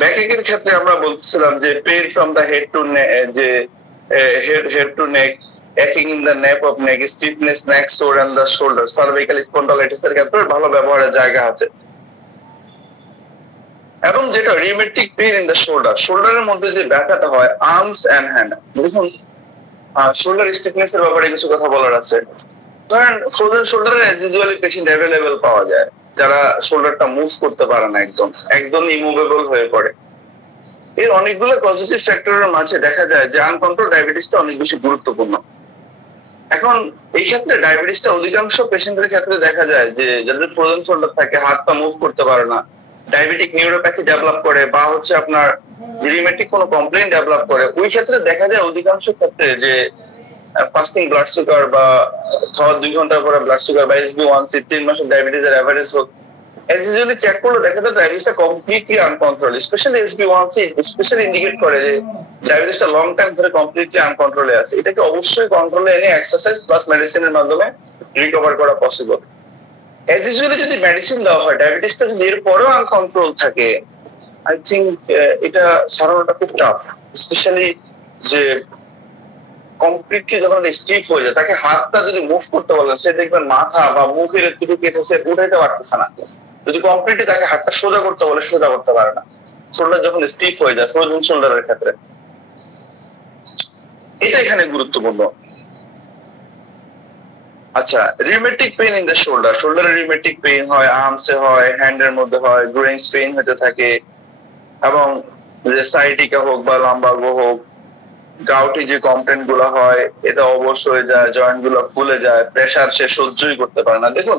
ব্যাকএকের ক্ষেত্রে আমরা বলছিলাম যে pain from the head to যে head to neck, aching in the nape of neck, stiffness, neck sore and the shoulder, cervical spondylitis এর ক্ষেত্রে ভালো ব্যবহারের জায়গা আছে। এবং যেটা rheumatic pain in the shoulder, শোল্ডারের মধ্যে যে ব্যথাটা হয়, আর্মস এন্ড হ্যান্ড, দেখুন শোল্ডার স্টিফনেস এর ব্যাপারে কিছু কথা বলার আছে। ধরেন ফ্রোজেন শোল্ডারে অ্যাজ ইউজুয়ালি পেশেন্ট অ্যাভেলেবল পাওয়া যায় যারা শোল্ডারটা মুভ করতে পারে না, একদম ইমুভেবল হয়ে পড়ে। এর অনেকগুলো পজিটিভ ফ্যাক্টরের মাঝে দেখা যায় যে আনকন্ট্রোল ডায়াবেটিসটা অনেক বেশি গুরুত্বপূর্ণ। এখন এই ক্ষেত্রে ডায়াবেটিসটা অধিকাংশ পেশেন্টের ক্ষেত্রে দেখা যায় যে যাদের ফ্রোজেন শোল্ডার থাকে, হাত পা মুভ করতে পারে না, ডায়াবেটিক নিউরোপ্যাথি ডেভেলপ করে বা হচ্ছে আপনার রিউমেটিক কোনো কমপ্লেইন ডেভেলপ করে, ওই ক্ষেত্রে দেখা যায় অধিকাংশ ক্ষেত্রে যে ফাস্টিং ব্লাড সুগার বা খাওয়ার 2 ঘন্টা পরে ব্লাড সুগার বা HbA1c 3 মাসের ডায়াবেটিসের অ্যাভারেজ হোক, এজ ইউজুয়ালি চেক করলে দেখা যায় ডায়াবেটিসটা completely uncontrol. Specially HbA1c specially indicate করে যে ডায়াবেটিসটা লং টাইম ধরে কমপ্লিটলি আনকন্ট্রোলে আছে। এটাকে অবশ্যই কন্ট্রোলে এনে এক্সারসাইজ প্লাস মেডিসিনের মাধ্যমে রিকভার করা পসিবল। এজ ইউজুয়ালি যদি মেডিসিন দেওয়া হয়, ডায়াবেটিসটা যদি এর পরেও আনকন্ট্রোল থাকে, আই থিঙ্ক এটা সারানোটা খুব টাফ। স্পেশালি যে কমপ্লিটলি যখন স্টিফ হয়ে যায়, তাকে হাতটা যদি মুভ করতে বলেন, সে দেখবেন মাথা বা মুখের একটু কেটে সে উঠাইতে পারতেছে না। যদি কমপ্লিটলি তাকে হাতটা সোজা করতে বলে, সোজা করতে পারে না। শোল্ডার যখন স্টিফ হয়ে যায় ফ্রোজেন শোল্ডারের ক্ষেত্রে, এটা এখানে গুরুত্বপূর্ণ। আচ্ছা, rheumatic pain in the shoulder, শোল্ডারে রিউমেটিক পেইন হয়, আর্মসে হয়, হ্যান্ডের মধ্যে হয়, গ্রোইংস পেইন হতে থাকে, এবং যে সাইটিকা হোক বা লাম্বারগো হোক, গাউটি যে কমপ্লেন্ট গুলো হয়, এটা অবশ হয়ে যায়, জয়েন্ট গুলো ফুলে যায়, প্রেসার সে সহ্যই করতে পারে না। দেখুন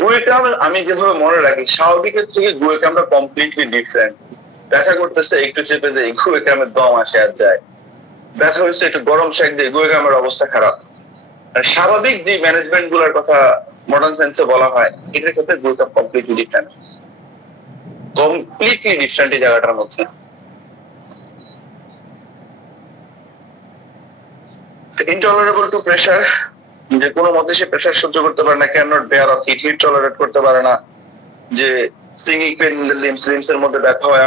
গুয়েকাম আমি যেভাবে মনে রাখি, স্বাভাবিকের থেকে গুয়েকামটা কমপ্লিটলি ডিফারেন্ট। ব্যথা করতেছে একটু চেপে দেয়, গুয়েকামের দম আসে আর যায়। ব্যথা হচ্ছে একটু গরম শেক দিয়ে, গুয়েকামের অবস্থা খারাপ। স্বাভাবিক যে ম্যানেজমেন্ট গুলোর কথা মডার্ন সায়েন্সে বলা হয়, এটার ক্ষেত্রে guaiacum completely different, completely different এই জায়গাটার মধ্যে। ইনটলারেবল টু প্রেসার, যে কোনো মতে সে প্রেসার সহ্য করতে পারে না, can not bear of heat, heat tolerate করতে পারে না। যে singing pain in the limbs, limbs এর মধ্যে ব্যথা হয়,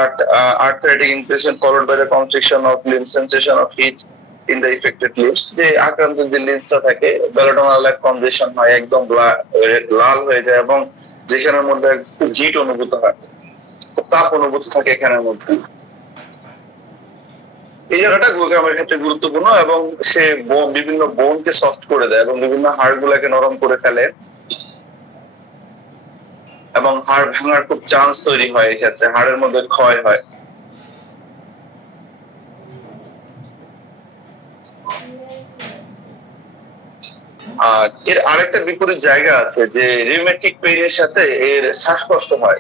arthritic infection followed by the constriction of limb, sensation of heat in the affected limbs, যে আক্রান্ত যে লিম্বসটা থাকে, বেলোডোনাল কনজেশন হয়, একদম লাল হয়ে যায় এবং যেখানের মধ্যে খুব হিট অনুভূত হয়, খুব তাপ অনুভূত থাকে এখানের মধ্যে। এই জায়গাটা গুয়েকামের ক্ষেত্রে গুরুত্বপূর্ণ এবং সে বিভিন্ন বোনকে সফট করে দেয় এবং বিভিন্ন হাড় গুলাকে নরম করে ফেলে এবং হাড় ভাঙার খুব চান্স তৈরি হয়, এই ক্ষেত্রে হাড়ের মধ্যে ক্ষয় হয়। আর এর আরেকটা বিপরীত জায়গা আছে যে রিউমেটিক পেইনের সাথে এর শ্বাসকষ্ট হয়।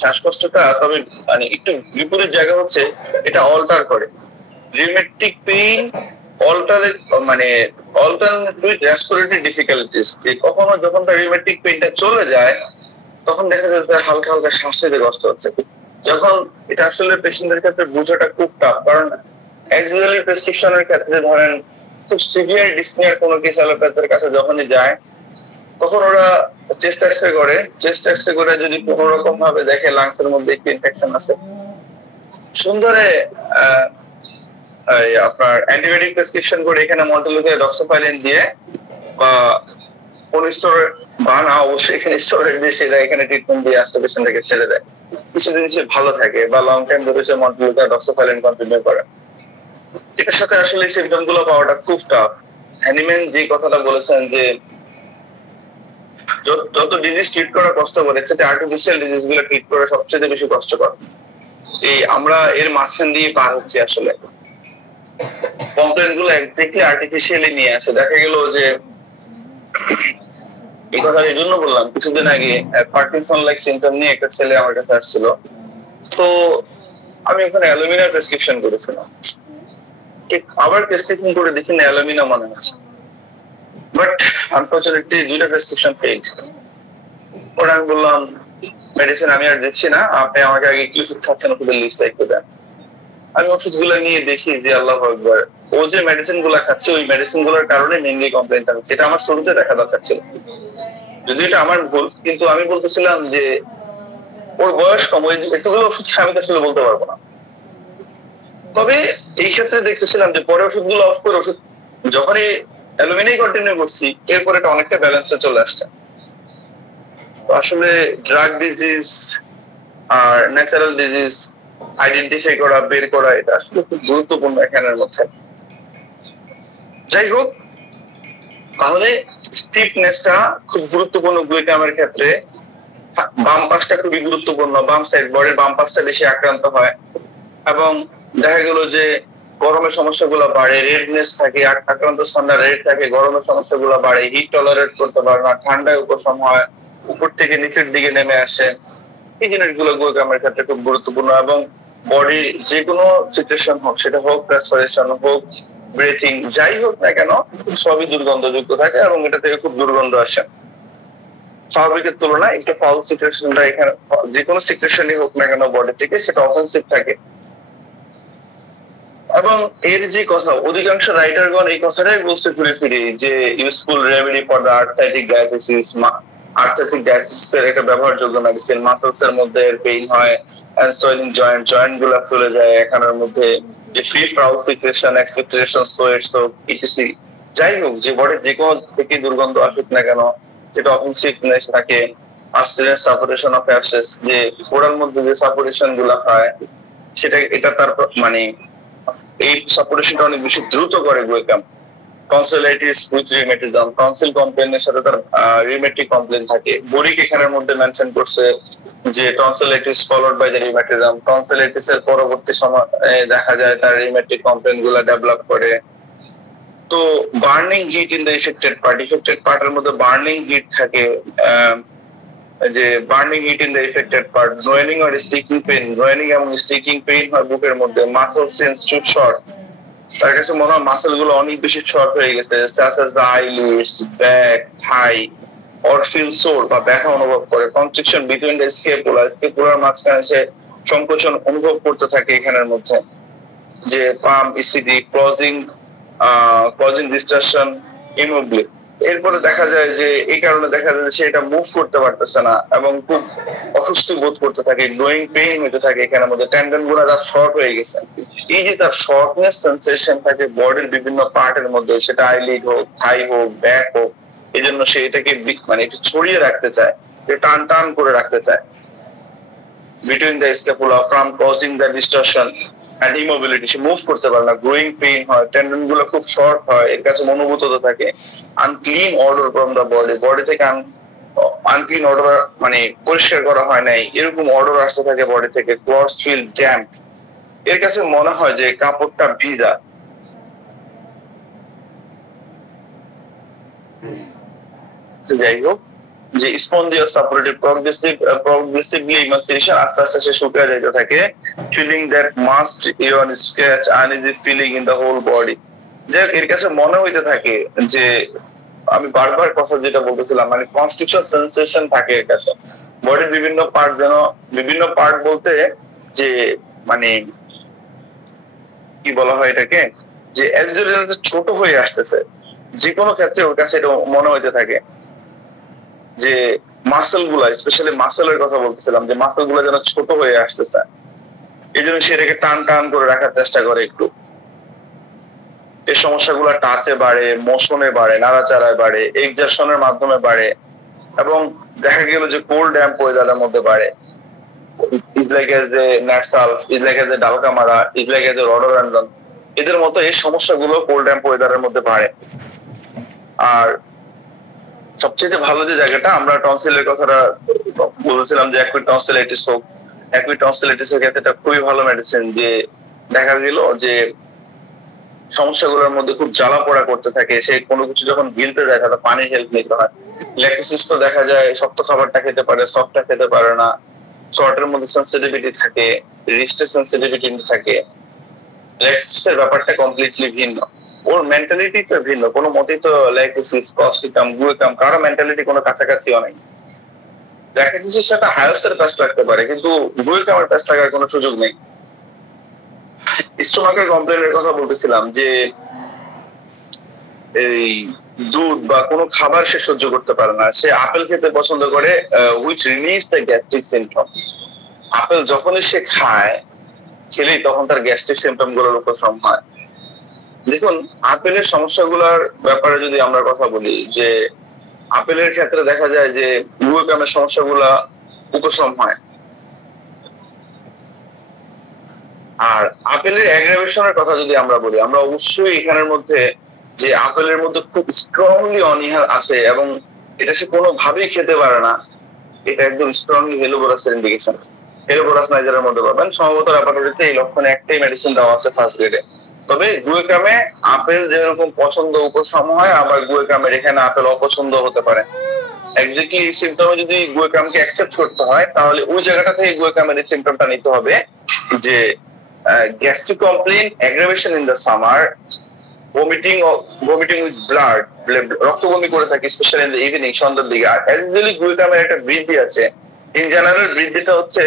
শ্বাসকষ্টটা তবে মানে একটু বিপরীত জায়গা হচ্ছে, এটা অল্টার করে। Rheumatic pain alternate with respiratory difficulties, যে কখনো যখন তার রিউমেটিক পেইনটা চলে যায় তখন দেখা যায় তার হালকা হালকা শ্বাস নিতে কষ্ট হচ্ছে। যখন এটা আসলে পেশেন্টের ক্ষেত্রে বোঝাটা খুব টাফ, কারণ অ্যাক্সিলারি প্রেসক্রিপশনের ক্ষেত্রে ধরেন খুব সিভিয়ার ডিসনিয়ার কোনো কেস অ্যালোপ্যাথের কাছে যখনই যায়, তখন ওরা চেস্ট এক্সরে করে, চেস্ট এক্সরে করে যদি কোনো রকম ভাবে দেখে লাংসের মধ্যে একটু ইনফেকশন আছে, সুন্দরে আপনার অ্যান্টিবায়োটিক প্রেসক্রিপশন করে এখানে মন্টেলুকে ডক্সোফাইলিন দিয়ে বা কোন স্টেরয়েড বা না অবশ্যই এখানে স্টেরয়েড দিয়ে সেটা এখানে ট্রিটমেন্ট দিয়ে আসতে পেশেন্টকে ছেড়ে দেয়, কিছুদিন সে ভালো থাকে বা লং টাইম ধরে সে মন্টেলুকে ডক্সোফাইলিন কন্টিনিউ করে। এটার সাথে আসলে সিম্পটম গুলো পাওয়াটা খুব টাফ। হ্যানিম্যান যে কথাটা বলেছেন যে যত ডিজিজ ট্রিট করা কষ্টকর, এর সাথে আর্টিফিশিয়াল ডিজিজ গুলো ট্রিট করা সবচেয়ে বেশি কষ্টকর। এই আমরা এর মাঝখান দিয়ে পার হচ্ছি আসলে। কমপ্লেন গুলো একদিকে আর্টিফিশিয়ালি নিয়ে আসে। দেখা গেল যে এই কথা এই জন্য বললাম, কিছুদিন আগে পার্কিনসন লাইক সিমটম নিয়ে একটা ছেলে আমার কাছে আসছিল। তো আমি ওখানে অ্যালুমিনা প্রেসক্রিপশন করেছিলাম, আবার টেস্টিং করে দেখি না অ্যালুমিনা মনে আছে, বাট আনফরচুনেটলি দুইটা প্রেসক্রিপশন ফেল। ওরা আমি বললাম মেডিসিন আমি আর দিচ্ছি না, আপনি আমাকে আগে কি ওষুধ খাচ্ছেন ওষুধের লিস্ট একটু দেন। আমি ওষুধগুলো নিয়ে দেখি যে আল্লাহু আকবার, ও যে মেডিসিন গুলা খাচ্ছে ওই মেডিসিন গুলোর কারণে মেইনলি কমপ্লেনটা হচ্ছে। এটা আমার শুরুতে দেখা দরকার ছিল, যদি এটা আমার ভুল। কিন্তু আমি বলতেছিলাম যে ওর বয়স কম, ওই এতগুলো ওষুধ আমি তো আসলে বলতে পারবো না। তবে এই ক্ষেত্রে দেখতেছিলাম যে পরে ওষুধগুলো অফ করে ওষুধ যখনই অ্যালুমিনাই কন্টিনিউ করছি, এরপর এটা অনেকটা ব্যালেন্সে চলে আসছে। আসলে ড্রাগ ডিজিজ আর ন্যাচারাল ডিজিজ আইডেন্টিফাই করা, বের করা, এটা আসলে খুব গুরুত্বপূর্ণ এখানের মধ্যে। যাই হোক, তাহলে স্টিফনেসটা খুব গুরুত্বপূর্ণ গ্লুটামের ক্ষেত্রে। বাম পাশটা খুবই গুরুত্বপূর্ণ, বাম সাইড বডির বাম পাশটা বেশি আক্রান্ত হয়। এবং দেখা গেল যে গরমের সমস্যাগুলো বাড়ে, রেডনেস থাকে, আক্রান্ত ঠান্ডা রেড থাকে, গরমের সমস্যাগুলো বাড়ে, হিট টলারেট করতে পারে না, ঠান্ডায় উপশম হয়, উপর থেকে নিচের দিকে নেমে আসে। এই জিনিসগুলো গ্লুটামের ক্ষেত্রে খুব গুরুত্বপূর্ণ। এবং বডি যে কোনো সিচুয়েশন হোক, সেটা হোক রেসপিরেশন হোক, ব্রিথিং, যাই হোক না কেন, সবই দুর্গন্ধযুক্ত থাকে এবং এটা থেকে খুব দুর্গন্ধ আসে। স্বাভাবিকের তুলনায় একটু ফাউল সিচুয়েশনটা এখানে, যে কোনো সিচুয়েশনই হোক না কেন বডি থেকে, সেটা অফেন্সিভ থাকে। এবং এর যে কথা, অধিকাংশ রাইটারগণ এই কথাটাই বলছে ঘুরে ফিরে যে useful remedy for the arthritic diathesis. Arthritic diathesis এর একটা ব্যবহারযোগ্য মেডিসিন। মাসলস এর মধ্যে পেইন হয়, সোয়েলিং জয়েন্ট গুলা ফুলে যায়, এখানের মধ্যে যে free foul secretion, expectation, sweats etc, যাই হোক যে বডির যে কোনো থেকে দুর্গন্ধ আসুক না কেন, যেটা অফেন্সিভনেস থাকে, আস্টেরিয়াস সাপোরেশন অফ অ্যাবসেস, যে গোড়ার মধ্যে যে সাপোরেশন গুলা হয়, সেটা এটা তার মানে এই সাপোরেশনটা অনেক বেশি দ্রুত করে গ্লুটাম। টনসিলাইটিস উইথ রিউমেটিজম, টনসিল কমপ্লেনের সাথে তার রিউমেটিক কমপ্লেন থাকে। বোরিক এখানের মধ্যে মেনশন করছে যে tonsillitis followed by the rheumatism. Tonsillitis এর পরবর্তী সময় দেখা যায় তার রিউমেটিক কমপ্লেন গুলা ডেভেলপ করে। তো burning heat in the affected পার্টের মধ্যে বার্নিং হিট থাকে, যে burning heat in the affected part, groaning আর স্টিকিং পেইন, গ্রোয়েনিং এবং স্টিকিং পেইন হয় বুকের মধ্যে। মাসল সেন্স টু শর্ট, তার কাছে মনে হয় মাসল গুলো অনেক বেশি শর্ট হয়ে গেছে, such as the eyelids, back, thigh, or feel sore বা ব্যথা অনুভব করে। কনস্ট্রিকশন বিটুইন দ্য স্কেপুলার মাঝখানে সে সংকোচন অনুভব করতে থাকে এখানের মধ্যে। যে পাম ইসিডি, ক্লজিং ডিস্ট্রাকশন, ইমোবিলি। এরপরে দেখা যায় যে এই কারণে দেখা যায় সে এটা মুভ করতে পারতেছে না এবং খুব অসুস্থ বোধ করতে থাকে, গ্লোয়িং পেইন হতে থাকে এখানের মধ্যে, টেন্ডন গুলো তার শর্ট হয়ে গেছে। এই যে তার শর্টনেস সেন্সেশন থাকে বডির বিভিন্ন পার্টের মধ্যে, সেটা আইলিড হোক, থাই হোক, ব্যাক হোক, এই জন্য সে এটাকে মানে একটু ছড়িয়ে রাখতে চায়, টান টান করে রাখতে চায়। Between the scapula from causing the distortion and immobility, say move করতে পারে না, গ্রোয়িং পেইন হয়, টেন্ডন গুলো খুব শর্ট হয়, এর কাছে অনুভূত থাকে। Unclean order from the body থেকে আনক্লিন অর্ডার মানে পরিষ্কার করা হয় নাই, এরকম অর্ডার আসতে থাকে বডি থেকে। ক্লথস ফিল ড্যাম্প, এর কাছে মনে হয় যে কাপড়টা ভিজা। যাই হোক, যে স্পন্ডিয়াস সাপোরেটিভ প্রগ্রেসিভলি ইমাসিয়েশন, আস্তে আস্তে সে শুকিয়ে যেতে থাকে। Feeling that must yawn scratch uneasy feeling in the whole body. যাই হোক, এর কাছে মনে হইতে থাকে যে, আমি বারবার কথা যেটা বলতেছিলাম, মানে কনস্ট্রিকশন সেন্সেশন থাকে এর কাছে। বডির বিভিন্ন পার্ট যেন, বিভিন্ন পার্ট বলতে যে মানে কি বলা হয় এটাকে, যে ছোট হয়ে আসতেছে যে কোনো ক্ষেত্রে, ওর কাছে এটা মনে হইতে থাকে যে মাসল গুলা, স্পেশালি মাসেলের কথা বলতেছিলাম, যে মাসল গুলা যেন ছোট হয়ে আসতেছে। এই জন্য সেটাকে টান টান করে রাখার চেষ্টা করে একটু। এই সমস্যাগুলো টাচে বাড়ে, মোশনে বাড়ে, নাড়াচাড়ায় বাড়ে, এক্সারশনের মাধ্যমে বাড়ে, এবং দেখা গেল যে কোল্ড ড্যাম্প ওয়েদারের মধ্যে বাড়ে। Is like as a natsul, is like as a dulcamara, is like as a rhododendron, এদের মতো এই সমস্যাগুলো কোল্ড ড্যাম্প ওয়েদারের মধ্যে বাড়ে। আর সবচেয়ে ভালো যে জায়গাটা, আমরা টনসিলের কথাটা বলেছিলাম যে অ্যাকুইট টনসিলাইটিস হোক, অ্যাকুইট টনসিলাইটিসের ক্ষেত্রে এটা খুবই ভালো মেডিসিন। যে দেখা গেল যে সমস্যাগুলোর মধ্যে খুব জ্বালা পোড়া করতে থাকে, সে কোনো কিছু যখন গিলতে যায় তাহলে পানির হেল্প নিতে হয়। ল্যাকটোসিস তো দেখা যায় শক্ত খাবারটা খেতে পারে, সফটটা খেতে পারে না। সল্টের মধ্যে সেন্সিটিভিটি থাকে, রিস্টের সেন্সিটিভিটি থাকে। ল্যাকটোসিসের ব্যাপারটা কমপ্লিটলি ভিন্ন, ওর মেন্টালিটি তো ভিন্ন। কোনো মতেই তো ল্যাকটোসিস, কস্টিকাম, গুয়েকাম কারো মেন্টালিটি কোনো কাছাকাছিও নাই। ল্যাকটোসিসের সাথে হায়াসের প্যাচ লাগতে পারে, কিন্তু গুয়েকামের প্যাচ লাগার কোনো সুযোগ নেই। স্টোমাকের কমপ্লেনের কথা বলতেছিলাম যে এই দুধ বা কোনো খাবার সে সহ্য করতে পারে না, সে আপেল খেতে পছন্দ করে, which relieves the gastric symptom। Apple যখনই সে খায়, খেলেই তখন তার গ্যাস্ট্রিক সিমটম গুলোর উপশম হয়। দেখুন, আপেলের সমস্যাগুলোর ব্যাপারে যদি আমরা কথা বলি, যে আপেলের ক্ষেত্রে দেখা যায় যে গুয়েকামের সমস্যাগুলা উপশম হয়। আর আপেলের অ্যাগ্রাভেশনের কথা যদি আমরা বলি, আমরা অবশ্যই এখানের মধ্যে যে আপেলের মধ্যে খুব স্ট্রংলি অনীহা আছে এবং এটা সে কোনোভাবেই খেতে পারে না, এটা একদম স্ট্রংলি হেলোবোরাসের ইন্ডিকেশন। হেলোবোরাস নাইজারের মধ্যে পাবেন সম্ভবত ল্যাবরেটরিতে এই লক্ষণে একটাই মেডিসিন দেওয়া আছে ফার্স্ট গ্রেডে। তবে গুয়েকামে আপেল যেরকম পছন্দ উপশম হয়, আবার গুয়েকামের এখানে আপেল অপছন্দ হতে পারে। এক্স্যাক্টলি এই সিমটমে যদি গুয়েকামকে অ্যাকসেপ্ট করতে হয়, তাহলে ওই জায়গাটা থেকে গুয়েকামের এই সিমটমটা নিতে হবে যে gastric complaint, aggravation in the summer, vomiting with blood, রক্ত বমি করে থাকে স্পেশালি ইন দ্য ইভিনিং, সন্ধ্যার দিকে। আর অ্যাকচুয়ালি গুয়েকামের একটা বৃদ্ধি আছে, ইন জেনারেল বৃদ্ধিটা হচ্ছে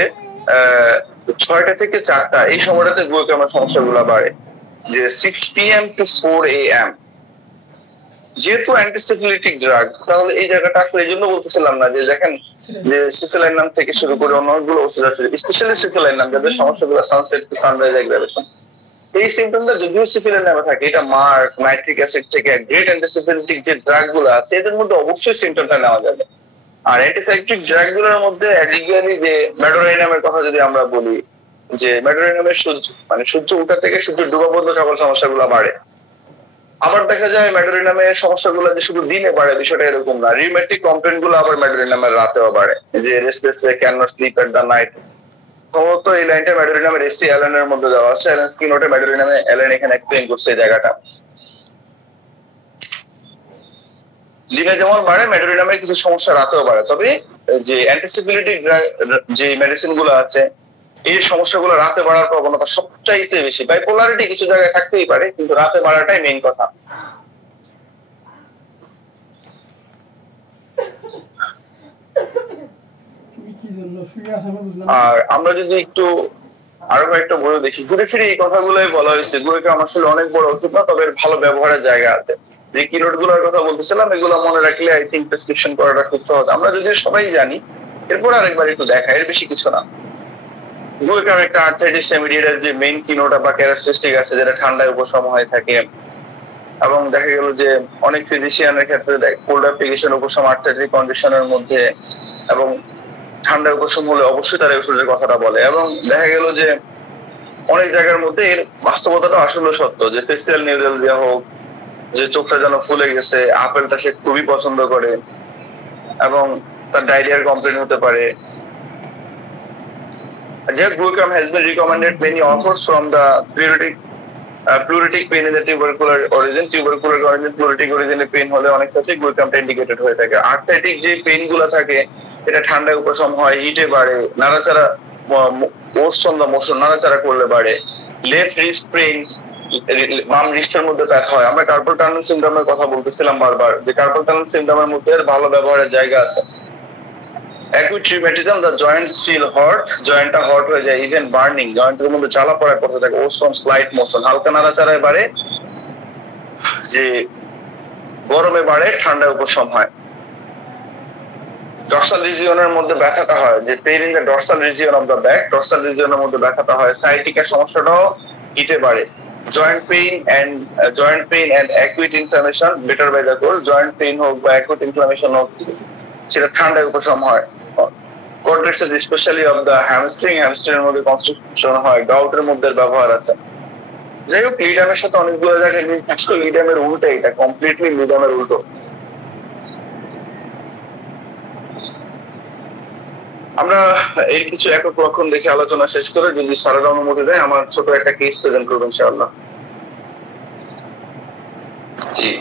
6টা থেকে 4টা, এই সময়টাতে গুয়েকামের সমস্যাগুলো বাড়ে, যে 6 PM to 4 AM। যেহেতু অ্যান্টিসিফিলিটিক ড্রাগ, তাহলে এই জায়গাটা আসলে এই জন্য বলতেছিলাম না যে দেখেন যে সিফিলাইনাম থেকে শুরু করে অন্যগুলো ওষুধ আছে, স্পেশালি সিফিলাইনাম যাদের সমস্যাগুলো সানসেট টু সানরাইজ অ্যাগ্রাভেশন, এই সিমটমটা যদিও সিফিলাইনামে থাকে, এটা মার্ক, নাইট্রিক অ্যাসিড থেকে গ্রেট অ্যান্টিসিফিলিটিক যে ড্রাগ গুলো আছে এদের মধ্যে অবশ্যই সিমটমটা নেওয়া যাবে। আর অ্যান্টিসাইক্লিক ড্রাগ গুলোর মধ্যে অ্যাডিকুয়ালি যে ম্যাডোরাইনামের কথা যদি আমরা বলি, যে ম্যাডোরাইনামের সূর্য উঠা থেকে সূর্য ডুবা পর্যন্ত সকল সমস্যাগুলো বাড়ে। আবার দেখা যায় ম্যাডোরিনামের সমস্যাগুলো যে শুধু দিনে বাড়ে, বিষয়টা এরকম না। রিউমেটিক কমপ্লেইন গুলো আবার ম্যাডোরিনামের রাতেও বাড়ে, যে restless can not sleep at the night. সম্ভবত এই লাইনটা ম্যাডোরিনামের এসসি অ্যালেন এর মধ্যে দেওয়া আছে, অ্যালেন স্কি নোটে ম্যাডোরিনামে অ্যালেন এখানে এক্সপ্লেইন করছে এই জায়গাটা। দিনে যেমন বাড়ে, ম্যাডোরিনামের কিছু সমস্যা রাতেও বাড়ে। তবে যে অ্যান্টিসিফিলিটিক যে মেডিসিন গুলো আছে, এই সমস্যাগুলো রাতে বাড়ার প্রবণতা সবচাইতে বেশি। বাইপোলারিটি কিছু জায়গায় থাকতেই পারে, কিন্তু রাতে বাড়াটাই মেইন কথা। আর আমরা যদি একটু আরো কয়েকটা বই দেখি, ঘুরে ফিরে এই কথাগুলোই বলা হয়েছে। গুয়েকাম আসলে অনেক বড় ওষুধ না, তবে ভালো ব্যবহারের জায়গা আছে। যে কিনোট গুলোর কথা বলতেছিলাম, এগুলো মনে রাখলে আই থিঙ্ক প্রেসক্রিপশন করাটা খুব সহজ। আমরা যদি সবাই জানি, এরপর আরেকবার একটু দেখা, এর বেশি কিছু না। গুয়েকাম একটা আর্থ্রাইটিস রেমেডির যে মেইন কিনোটা বা ক্যারেক্টারিস্টিক আছে, যেটা ঠান্ডায় উপশম হয়ে থাকে। এবং দেখা গেল যে অনেক ফিজিশিয়ানের ক্ষেত্রে কোল্ড অ্যাপ্লিকেশন উপশম আর্থ্রাইটিক কন্ডিশনের মধ্যে, এবং ঠান্ডায় উপশম হলে অবশ্যই তারা ওষুধের কথাটা বলে। এবং দেখা গেল যে অনেক জায়গার মধ্যে এর বাস্তবতাটা আসলে সত্য, যে ফেসিয়াল নিউরালজিয়া হোক, যে চোখটা যেন ফুলে গেছে, আপেলটা সে খুবই পছন্দ করে, এবং তার ডায়রিয়ার কমপ্লেন হতে পারে। Guaiacam has been recommended many authors from the pleuritic pain in the tubercular origin, pleuritic origin pain হলে অনেক ক্ষেত্রে গুয়েকামটা ইন্ডিকেটেড হয়ে থাকে। আর্থ্রাইটিক যে পেইন গুলো থাকে, এটা ঠান্ডায় উপশম হয়, হিটে বাড়ে, নাড়াচাড়া মোশন নাড়াচাড়া করলে বাড়ে। লেফট রিস্ট পেইন, বাম রিস্টের মধ্যে ব্যথা হয়। আমরা কার্পাল টানেল সিনড্রোমের কথা বলতেছিলাম বারবার, যে কার্পাল টানেল সিনড্রোমের মধ্যে ভালো ব্যবহারের জায়গা আছে। Acute rheumatism, the joints feel hot, জয়েন্টটা হট হয়ে যায়, ইভেন বার্নিং, জয়েন্টের মধ্যে জ্বালা পড়া করতে থাকে, ওস্টন স্লাইট মোশন, হালকা নাড়াচাড়ায় বাড়ে, যে গরমে বাড়ে, ঠান্ডায় উপশম হয়। ডর্সাল রিজিয়নের মধ্যে ব্যথাটা হয়, যে pain in the dorsal region of the back, dorsal রিজিয়নের মধ্যে ব্যথাটা হয়। সাইটিকা সমস্যাটাও হিটে বাড়ে। Joint pain and acute inflammation better by the cold, joint pain হোক বা অ্যাকুইট ইনফ্লামেশন হোক, সেটা ঠান্ডায় উপশম হয়। কন্ট্রাকশন স্পেশালি অফ দ্য হ্যামস্ট্রিংয়ের মধ্যে কনস্ট্রিকশন হয়। গাউটের মধ্যে ব্যবহার আছে। যাই হোক, লিডামের সাথে অনেকগুলো জায়গায় লিডামের উল্টো, এটা কমপ্লিটলি লিডামের উল্টো। আমরা এর কিছু একক লক্ষণ দেখে আলোচনা শেষ করে যদি স্যারের অনুমতি দেয় আমার ছোট একটা কেস প্রেজেন্ট করবো ইনশাআল্লাহ। জি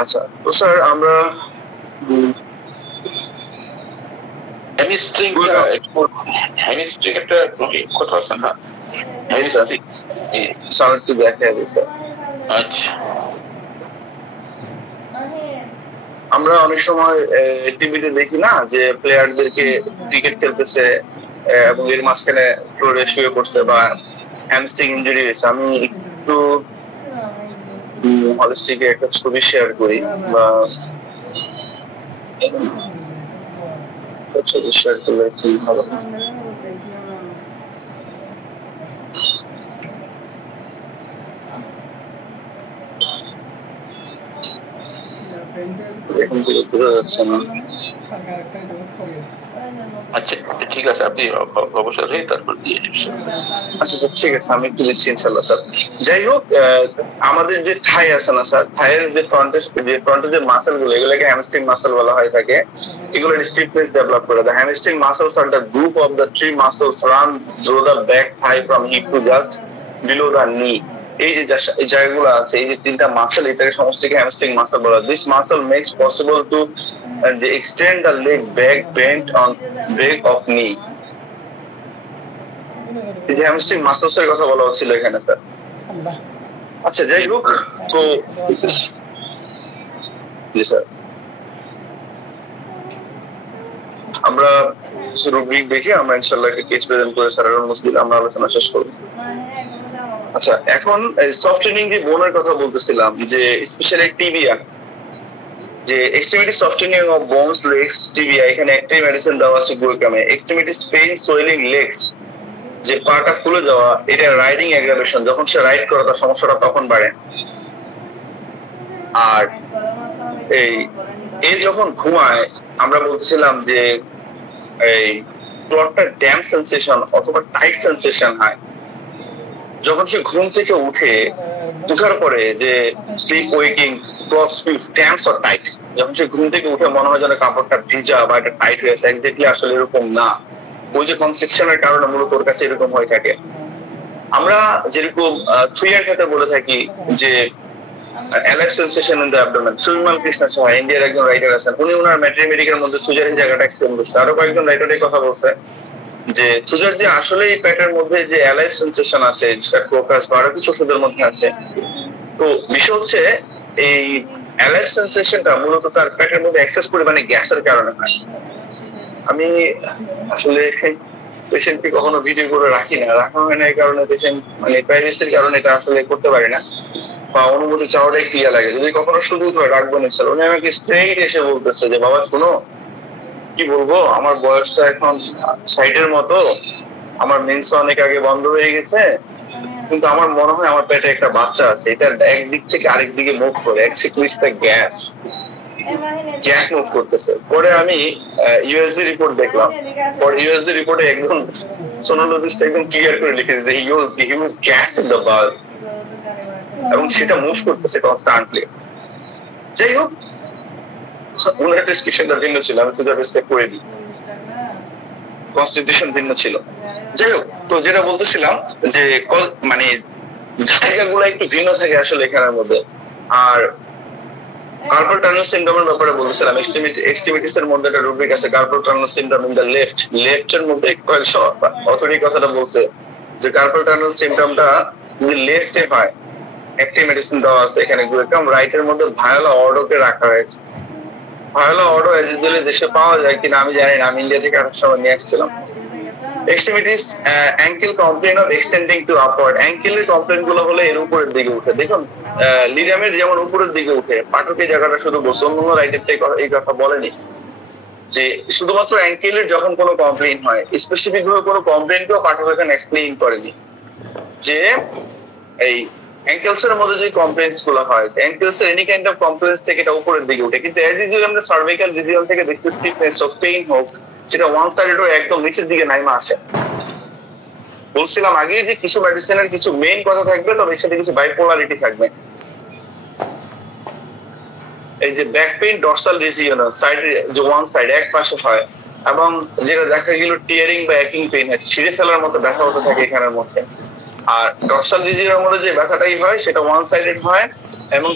আচ্ছা, তো স্যার আমরা হ্যামিস্ট্রিং একটা কথা আছে না, হ্যামিস্ট্রিং স্যার একটু দেখা যাবে স্যার। আচ্ছা, আমরা অনেক সময় টিভিতে দেখি না যে প্লেয়ারদেরকে ক্রিকেট খেলতেছে এবং এর মাঝখানে ফ্লোরে শুয়ে পড়ছে বা হ্যামস্ট্রিং ইনজুরি হয়েছে। আমি একটু হলিস্টিকে একটা ছবি শেয়ার করি বা ছবি শেয়ার করলে কি ভালো। এখন থেকে বোঝা যাচ্ছে না। আচ্ছা ঠিক আছে, আপনি অবসর হয়ে তারপর দিয়ে নিচ্ছেন। আচ্ছা স্যার ঠিক আছে, আমি একটু দিচ্ছি ইনশাল্লাহ স্যার। যাই হোক, আমাদের যে থাই আছে না স্যার, থাইয়ের যে ফ্রন্টে যে মাসেল গুলো, এগুলোকে হ্যামস্ট্রিং মাসেল বলা হয় থাকে। এগুলো স্টিফনেস ডেভেলপ করে দেয়। Hamstring muscles are the group of the 3 muscles run through the back thigh from hip to just below the knee. এই যে জায়গাগুলো আছে, এই যে 3টা মাসেল, এটাকে সমষ্টিকে হ্যামস্ট্রিং মাসেল বলা হয়। This muscle makes possible to extend the leg back bent on break of knee. এই যে হ্যামস্ট্রিং মাসেলস এর কথা বলা হচ্ছিল এখানে স্যার। আচ্ছা যাই হোক, তো জি স্যার, আমরা রুব্রিক দেখে আমরা ইনশাআল্লাহ একটা কেস প্রেজেন্ট করে স্যারের অনুমতি দিলে আমরা আলোচনা শেষ করব। আচ্ছা, এখন সফট ট্রেনিং যে বোনের কথা বলতেছিলাম, যে স্পেশালি টিবিয়া, যে extremity softening of bones legs tibia, এখানে একটাই মেডিসিন দেওয়া আছে গ্লুকামে। এক্সট্রিমিটিস পেইন সোয়েলিং লেগস, যে পাটা ফুলে যাওয়া, এটা রাইডিং অ্যাগ্রাভেশন, যখন সে রাইড করে তার সমস্যাটা তখন বাড়ে। আর এই যখন ঘুমায়, আমরা বলতেছিলাম যে এই ক্লটটা ড্যাম সেন্সেশন অথবা টাইট সেন্সেশন হয় যখন সে ঘুম থেকে উঠার পরে, যে sleep waking clot feels damps or tight. যখন সে ঘুম থেকে উঠে মনে হয় যেন কাপড়টা ভিজা বা এটা টাইট হয়েছে, এক্স্যাক্টলি আসলে এরকম না। ওই যে কনস্ট্রিকশনের কারণে মূলত ওর কাছে এরকম হয়ে থাকে। আমরা যেরকম থুইয়ার ক্ষেত্রে বলে থাকি যে alive sensation in the abdomen. Subimal Krishna Saha ইন্ডিয়ার একজন রাইটার আছেন, উনি ওনার ম্যাথমেটিকের মধ্যে থুজারের জায়গাটা এক্সপ্লেন করছে। আরো কয়েকজন রাইটার এই কথা বলছে যে থুজার যে আসলে এই প্যাটের মধ্যে যে অ্যালাইভ সেন্সেশন আছে, ক্রোকাস বা আরো কিছু ওষুধের মধ্যে আছে। তো বিষয় হচ্ছে এই অ্যালাইভ সেন্সেশনটা মূলত তার পেটের মধ্যে এক্সেস পরিমাণে গ্যাসের কারণে হয়। আমি আসলে পেশেন্টকে কখনো ভিডিও করে রাখা হয় না, এই কারণে পেশেন্ট মানে প্রাইভেসির কারণে এটা আসলে করতে পারি না, বা অনুমতি চাওয়াটাই ক্লিয়ার লাগে। যদি কখনো সুযোগ হয় রাখবো নিশ্চয়। উনি আমাকে স্ট্রেইট এসে বলতেছে যে বাবা শোনো, কি বলবো, আমার বয়সটা এখন 60-এর মতো, আমার মেন্স অনেক আগে বন্ধ হয়ে গেছে, কিন্তু আমার মনে হয় আমার পেটে একটা বাচ্চা আছে, এটা একদিক থেকে আরেক দিকে মুভ করে, এক্সিকুইসটা গ্যাস মুভ করতেছে। পরে আমি ইউএসজি রিপোর্ট দেখলাম, পরে ইউএসজি রিপোর্টে একদম সোনোলজিস্ট একদম ক্লিয়ার করে লিখেছে যে he use gas in the bulb, এবং সেটা মুভ করতেছে কনস্ট্যান্টলি। যাই হোক, ওনার প্রেসক্রিপশনটা ভিন্ন ছিল, আমি সুজার প্রেসক্রাইব করে দিই, কনস্টিটিউশন ভিন্ন ছিল। যাই হোক, তো যেটা বলতেছিলাম যে মানে জায়গাগুলো একটু ভিন্ন থাকে আসলে এখানের মধ্যে। আর কার্পাল টানেল সিনড্রোমের ব্যাপারে বলতেছিলাম, এক্সট্রিমিটিস এর মধ্যে একটা রুব্রিক আছে, carpal tunnel syndrome in the লেফটের মধ্যে কয়েকশো অথরিটি কথাটা বলছে যে কার্পাল টানেল সিনড্রোমটা যদি লেফটে হয়, একটি মেডিসিন দেওয়া আছে এখানে গ্লুকাম। রাইটের মধ্যে ভায়োলা অর্ডোকে রাখা হয়েছে। ভায়োলা অর্ডো এজিজুয়ালি দেশে পাওয়া যায় কিনা আমি জানি না, আমি ইন্ডিয়া থেকে আসার সময় নিয়ে আসছিলাম। Extremities ankle complain of extending to upward, অ্যাঙ্কেলের কমপ্লেন গুলো হলে এর উপরের দিকে উঠে। দেখুন লিগামের যেমন উপরের দিকে উঠে, পাটকের জায়গাটা শুধু বলছে, অন্য রাইটারটা এই কথা বলেনি যে শুধুমাত্র অ্যাঙ্কেলের যখন কোনো কমপ্লেন হয়, স্পেসিফিক ভাবে কোনো কমপ্লেনকেও পাঠক এখানে এক্সপ্লেইন করেনি যে এই অ্যাঙ্কেলস এর মধ্যে যে কমপ্লেন্টস গুলো হয়, অ্যাঙ্কেলস এর এনি কাইন্ড অফ কমপ্লেন্টস থেকে এটা উপরের দিকে উঠে। কিন্তু অ্যাজ ইউজুয়াল আমরা সার্ভাইকাল রিজিয়ন থেকে দেখছি স্টিফনেস অফ পেইন হোক, সেটা ওয়ান সাইডেড একদম নিচের দিকে নাইমা আসে। বলছিলাম আগে যে কিছু মেডিসিনের কিছু মেইন কথা থাকবে, তবে এর সাথে কিছু বাইপোলারিটি থাকবে। এই যে ব্যাক পেইন ডরসাল রিজিয়ন সাইডে, যে ওয়ান সাইড এক পাশে হয়, এবং যেটা দেখা গেল টিয়ারিং বা অ্যাকিং পেইন হয়, ছিঁড়ে ফেলার মতো ব্যথা হতে থাকে এখানের মধ্যে। আর ডর্সাল ডিজিজের মধ্যে যে ব্যথাটাই হয় সেটা ওয়ান সাইডেড হয় এবং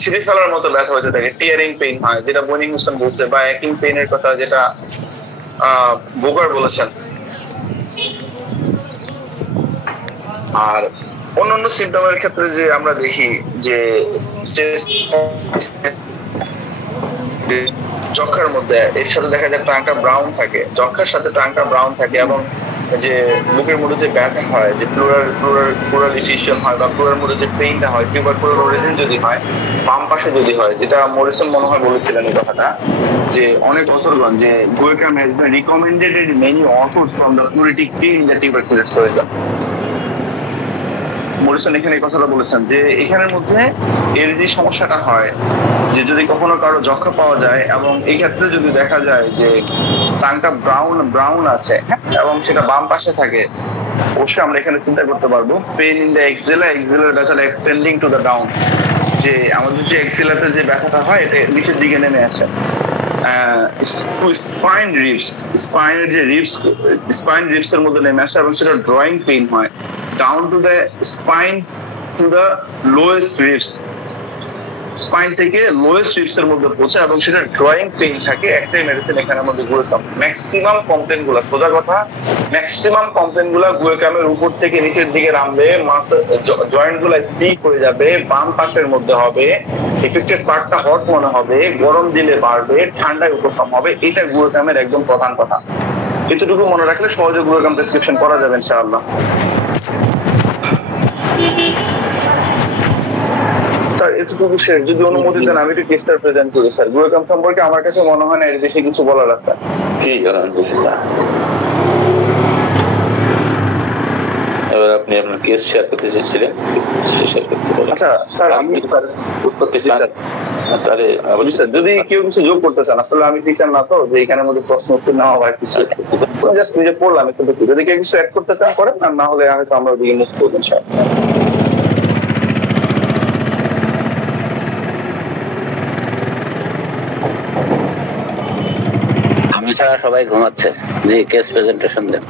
ছিঁড়ে ফেলার মতো ব্যথা হতে থাকে, টিয়ারিং পেইন হয়, যেটা বনি হোসেন বলছে, বা অ্যাকিং পেইনের কথা যেটা বুকার বলেছেন। আর অন্যান্য সিমটমের ক্ষেত্রে যে আমরা দেখি যে যক্ষার মধ্যে এর সাথে দেখা যায় টাংটা ব্রাউন থাকে, যক্ষার সাথে টাংটা ব্রাউন থাকে, এবং যে বুকের মধ্যে যে ব্যথা হয়, যে প্লুরাল ইফিশিয়ান হয় বা প্লুরাল মধ্যে যে পেইনটা হয়, টিউবারকুলার অরিজিন যদি হয়, বাম পাশে যদি হয়, যেটা মরিসন মনে হয় বলেছিলেন এই কথাটা, যে অনেক বছরগণ যে guaiacum has been recommended in many authors from the pleuritic pain in the tubercular সরিজম। মরিসন এখানে এই কথাটা বলেছেন যে এখানের মধ্যে এর যে সমস্যাটা হয় যে যদি কখনো কারো যক্ষা পাওয়া যায় এবং এই ক্ষেত্রে যদি দেখা যায় যে টাংটা ব্রাউন আছে এবং সেটা বাম পাশে থাকে, অবশ্যই আমরা এখানে চিন্তা করতে পারবো পেইন ইন দ্য এক্সিলার ব্যথাটা এক্সটেন্ডিং টু দ্য ডাউন, যে আমাদের যে এক্সিলাতে যে ব্যথাটা হয় এটা নিচের দিকে নেমে আসে। স্পাইন রিবস এর মধ্যে নেমে আসে এবং সেটা ড্রয়িং পেইন হয় down to the spine to the lowest ribs, spine থেকে লোয়েস্ট রিবস এর মধ্যে পৌঁছে এবং সেটা ড্রয়িং পেইন থাকে। একটাই মেডিসিন এখানের মধ্যে গুয়েকাম। ম্যাক্সিমাম কমপ্লেন গুলা, সোজা কথা, ম্যাক্সিমাম কমপ্লেন গুলা গুয়েকামের উপর থেকে নিচের দিকে নামবে, জয়েন্ট গুলা স্টিক হয়ে যাবে, বাম পাশের মধ্যে হবে, এফেক্টেড পার্টটা হট মনে হবে, গরম দিলে বাড়বে, ঠান্ডায় উপশম হবে। এটা গুয়েকামের একদম প্রধান কথা। এতটুকু মনে রাখলে সহজে গুয়েকাম প্রেসক্রিপশন করা যাবে ইনশাআল্লাহ। স্যার এতটুকু শেষ, যদি অনুমতি দেন আমি একটু কেসটা প্রেজেন্ট করি। স্যার গুয়েকাম সম্পর্কে আমার কাছে মনে হয় না এর বেশি কিছু বলার আছে। ঠিক, আলহামদুলিল্লাহ। এবার আপনি আপনার কেস শেয়ার করতে চেয়েছিলেন, শেয়ার করতে পারেন। আচ্ছা স্যার, আমি করতে চান তাহলে যদি কেউ কিছু যোগ করতে চান, আসলে আমি টিচার না তো যে এখানের মধ্যে প্রশ্ন উত্তর নেওয়া হয় কিছু, জাস্ট নিজে পড়লাম একটু, যদি কেউ কিছু অ্যাড করতে চান করেন, আর না হলে হয়তো আমরা ওদিকে মুখ করবো। আমি ছাড়া সবাই ঘুমাচ্ছে। জি, কেস প্রেজেন্টেশন দেন।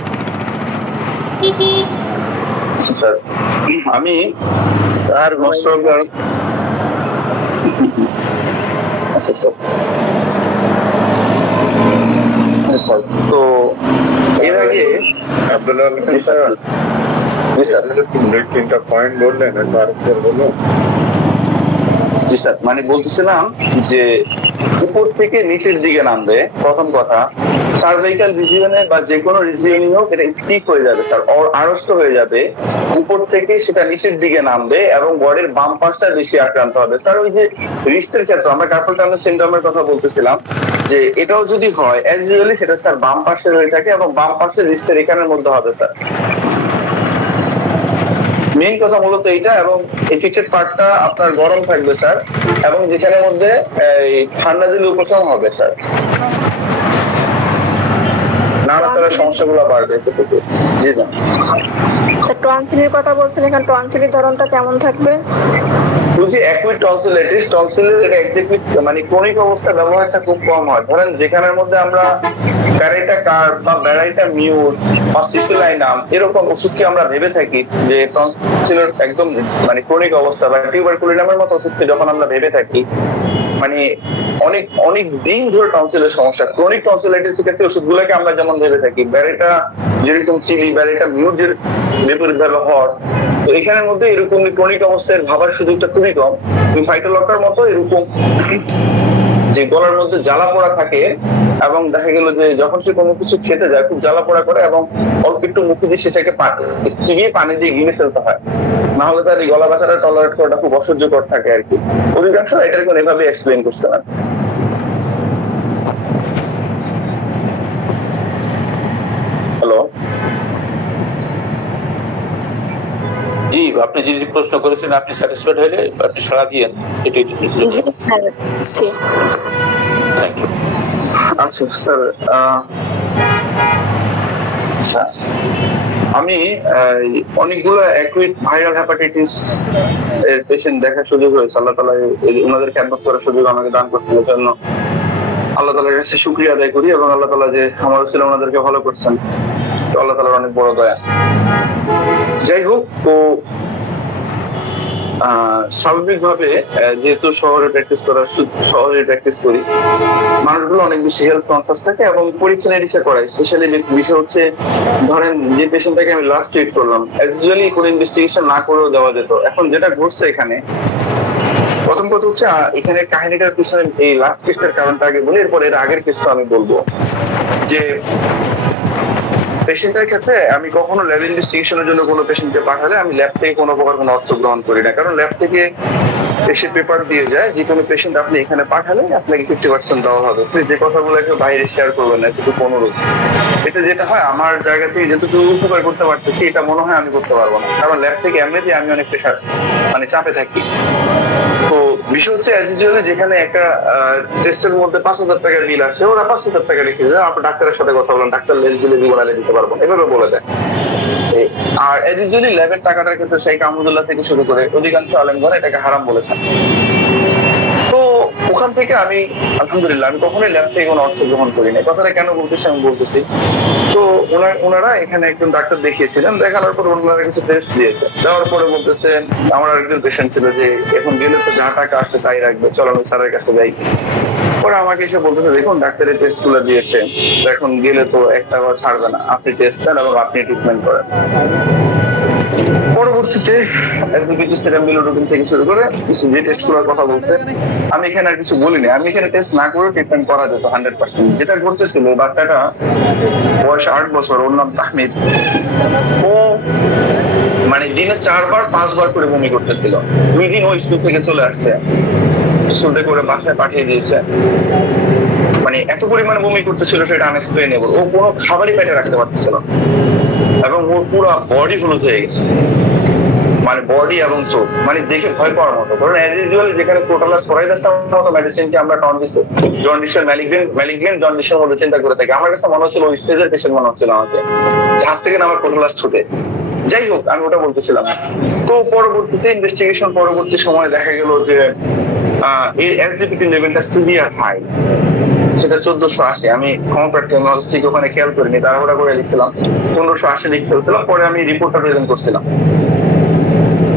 স্যার আমি আর স্যার তো এর আগে আব্দুল্লাহ জি স্যার তিনটা পয়েন্ট বললেন, আরেকবার বলুন। জি স্যার, মানে বলতেছিলাম যে উপর থেকে নিচের দিকে নামবে, প্রথম কথা সার্ভাইকাল রিজিয়নে বা যে কোনো রিজিয়নই হোক এটা স্টিক হয়ে যাবে স্যার, আড়ষ্ট হয়ে যাবে, উপর থেকে সেটা নিচের দিকে নামবে এবং বডির বাম পাশটা বেশি আক্রান্ত হবে। স্যার ওই যে রিস্টের ক্ষেত্রে আমরা কার্পল টানেল সিনড্রোমের কথা বলতেছিলাম, যে এটাও যদি হয় অ্যাজ ইউজুয়ালি সেটা স্যার বাম পাশে হয়ে থাকে এবং বাম পাশে রিস্টের এখানের মধ্যে হবে স্যার। মেইন কথা মূলত এইটা, এবং এফেক্টেড পার্টটা আপনার গরম থাকবে স্যার, এবং যেখানের মধ্যে ঠান্ডা দিলে উপশম হবে স্যার, নাড়াচাড়ার সমস্যাগুলো বাড়বে। জি না স্যার, টনসিলের কথা বলছেন, এখানে টনসিলের ধরনটা কেমন থাকবে? বুঝি অ্যাকুইট টনসিলাইটিস, টনসিলের এটা এক্স্যাক্টলি মানে ক্রনিক অবস্থা ব্যবহারটা খুব কম হয়। ধরেন যেখানের মধ্যে আমরা প্যারাইটা কার্ভ বা ব্যারাইটা মিউট বা সিফিলাইনাম এরকম ওষুধকে আমরা ভেবে থাকি যে টনসিলের একদম মানে ক্রনিক অবস্থা, বা টিউবারকুলিনামের মতো ওষুধকে যখন আমরা ভেবে থাকি মানে অনেক অনেক দিন ধরে টনসিলের সমস্যা, ক্রনিক টনসিলাইটিসের ক্ষেত্রে ওষুধগুলোকে আমরা যেমন ভেবে থাকি ব্যারাইটা যেরকম চিলি, ব্যারাইটা মিউট যে বিপরীত ভাবে হট, তো এখানের মধ্যে এরকম ক্রনিক অবস্থায় ভাবার সুযোগটা খুবই কম। ফাইটোলকার মতো এরকম যে গলার মধ্যে জ্বালা পোড়া থাকে এবং দেখা গেল যে যখন সে কোনো কিছু খেতে যায় খুব জ্বালা পোড়া করে এবং অল্প একটু মুখে দিয়ে সেটাকে চিবিয়ে পানি দিয়ে গিলে ফেলতে হয়, না হলে তার এই গলা ব্যথাটা টলারেট করাটা খুব অসহ্যকর থাকে আর কি। অধিকাংশ এটার কোনো এভাবে এক্সপ্লেন করছে না। হ্যালো জি, আপনি যদি প্রশ্ন করেছেন আপনি স্যাটিসফাইড হলে আপনি সাড়া দিয়েন, এটাই। Thank you. আচ্ছা স্যার, আমি অনেকগুলো অ্যাকুইট ভাইরাল হেপাটাইটিস এর পেশেন্ট দেখার সুযোগ হয়েছে, আল্লাহ তাআলা ওনাদের খেদমত করার সুযোগ আমাকে দান করছেন। এর জন্য আল্লাহ তাআলার কাছে শুকরিয়া আদায় করি এবং আল্লাহ তাআলা যে আমার ছিল ওনাদেরকে ভালো করছেন, তো আল্লাহ তাআলার অনেক বড় দয়া। যাই হোক, তো স্বাভাবিকভাবে যেহেতু শহরে প্র্যাকটিস করি, মানুষগুলো অনেক বেশি হেলথ কনসাস থাকে এবং পরীক্ষা নিরীক্ষা করায়। স্পেশালি বিষয় হচ্ছে, ধরেন যে পেশেন্টটাকে আমি লাস্ট ট্রিট করলাম, অ্যাকচুয়ালি কোনো ইনভেস্টিগেশন না করেও দেওয়া যেত। এখন যেটা ঘটছে এখানে, প্রথম কথা হচ্ছে এখানে কাহিনীটার পিছনে এই লাস্ট কেসটার কারণটা আগে বলি, এরপর এর আগের কেসটা আমি বলবো। যে পেশেন্টের ক্ষেত্রে আমি কখনো ল্যাব ইনভেস্টিগেশনের জন্য কোনো পেশেন্টকে পাঠালে আমি ল্যাব থেকে কোনো প্রকার কোনো অর্থ গ্রহণ করি না, কারণ ল্যাব থেকে এসে পেপার দিয়ে যায় যে কোনো পেশেন্ট আপনি এখানে পাঠালে আপনাকে 50% দেওয়া হবে। প্লিজ যে কথাগুলো একটু বাইরে শেয়ার করবেন না, একটু অনুরোধ। এটা যেটা হয়, আমার জায়গা থেকে যেটুকু উপকার করতে পারতেছি এটা মনে হয় আমি করতে পারবো না, কারণ ল্যাব থেকে এমনিতেই আমি অনেক প্রেশার চাপে থাকি। তো বিষয় হচ্ছে যেখানে একটা টেস্টের মধ্যে 5,000 টাকার বিল আসে, ওরা 5,000 টাকা রেখে দেয়, আপনার ডাক্তারের সাথে কথা বলেন, ডাক্তার লেস দিলে দিবনালে দিতে পারবো, এভাবে বলে দেয়। আর এজিজুয়ালি ল্যাবের টাকাটার ক্ষেত্রে শেখ আহমদুল্লাহ থেকে শুরু করে অধিকাংশ আলেমগণ এটাকে হারাম বলেছেন। তো ওখান থেকে আমি আলহামদুলিল্লাহ আমি কখনোই ল্যাব থেকে কোনো অর্থ গ্রহণ করি না। কথাটা কেন বলতেছি আমি বলতেছি। তো ওনারা এখানে একজন ডাক্তার দেখিয়েছিলেন, দেখানোর পর ওনারা কিছু টেস্ট দিয়েছে, দেওয়ার পরে বলতেছেন আমার আরেকজন পেশেন্ট ছিল যে এখন গেলে তো যা টাকা আসছে তাই রাখবে, চলো আমি স্যারের কাছে যাই। পরে আমাকে এসে বলতেছে দেখুন ডাক্তারের টেস্ট গুলো দিয়েছে, এখন গেলে তো একটা বার ছাড়বে না, আপনি টেস্ট দেন এবং আপনি ট্রিটমেন্ট করেন। পরবর্তীতে এসজিপিটি সিরাম বিলিরুবিন থেকে শুরু করে যে টেস্ট গুলোর কথা বলছে আমি এখানে আর কিছু বলিনি। আমি এখানে টেস্ট না করে ট্রিটমেন্ট করা যেত 100%। যেটা ঘটতেছিল, বাচ্চাটা বয়স 8 বছর, ওর নাম তাহমিদ, ও দিনে 4 বার 5 বার করে বমি করতেছিল। 2 দিন ও স্কুল থেকে চলে আসছে, স্কুলে করে বাসায় পাঠিয়ে দিয়েছে। এত পরিমাণে বমি করতেছিল সেটা আনএক্সপ্লেনেবল। ও কোনো খাবারই পেটে রাখতে পারতেছিল এবং ওর পুরো বডি হলুদ হয়ে গেছে, বডি এবং চোখ দেখে ভয় পাওয়ার মতো। কারণ অ্যাজ ইউজুয়াল যেখানে টোটালাস করাইদাসের মতো মেডিসিনকে আমরা জন্ডিসের ম্যালিগনেন্ট জন্ডিসের মধ্যে চিন্তা করে থাকি, আমার কাছে মনে হচ্ছিল ওই স্টেজের পেশেন্ট মনে হচ্ছিল আমাকে, যার থেকে আমার টোটালাস ছুটে। যাই হোক, আমি ওটা বলতেছিলাম। তো পরবর্তীতে ইনভেস্টিগেশন পরবর্তী সময় দেখা গেল যে এর এসজিপিটি লেভেলটা সিভিয়ার হাই, সেটা 1480। আমি ক্ষমপ্রার্থী, আমি ঠিক ওখানে খেয়াল করিনি, তাড়াহুড়া করে লিখছিলাম, 1580 লিখে ফেলছিলাম। পরে আমি রিপোর্টটা প্রেজেন্ট করছিলাম।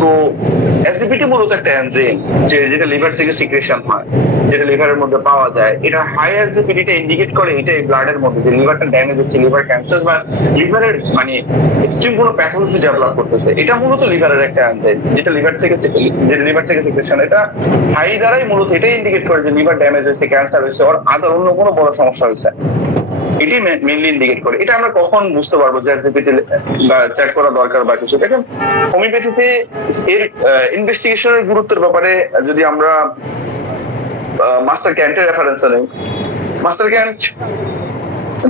তো এসজিপিটি মূলত একটা এনজাইম যেটা লিভার থেকে সিক্রেশন হয়, যেটা লিভারের মধ্যে পাওয়া যায়। এটা হাই এসজিপিটিটা ইন্ডিকেট করে এটা এই ব্লাডের মধ্যে যে লিভারটা ড্যামেজ হচ্ছে, লিভার ক্যান্সার বা লিভারের এক্সট্রিম কোনো প্যাথোলজি ডেভেলপ করতেছে। এটা মূলত লিভারের একটা এনজাইম যেটা লিভার থেকে সিক্রেশন। এটা হাই দ্বারাই মূলত এটাই ইন্ডিকেট করে যে লিভার ড্যামেজ হয়েছে, ক্যান্সার হয়েছে, ওর আদার অন্য কোনো বড় সমস্যা হয়েছে, এটি মেইনলি ইন্ডিকেট করে। এটা আমরা কখন বুঝতে পারবো যে এসজিপিটি বা চেক করা দরকার বা কিছু? দেখেন, হোমিওপ্যাথিতে এর ইনভেস্টিগেশনের গুরুত্বের ব্যাপারে যদি আমরা মাস্টার ক্যান্টের রেফারেন্স নেই, মাস্টার ক্যান্ট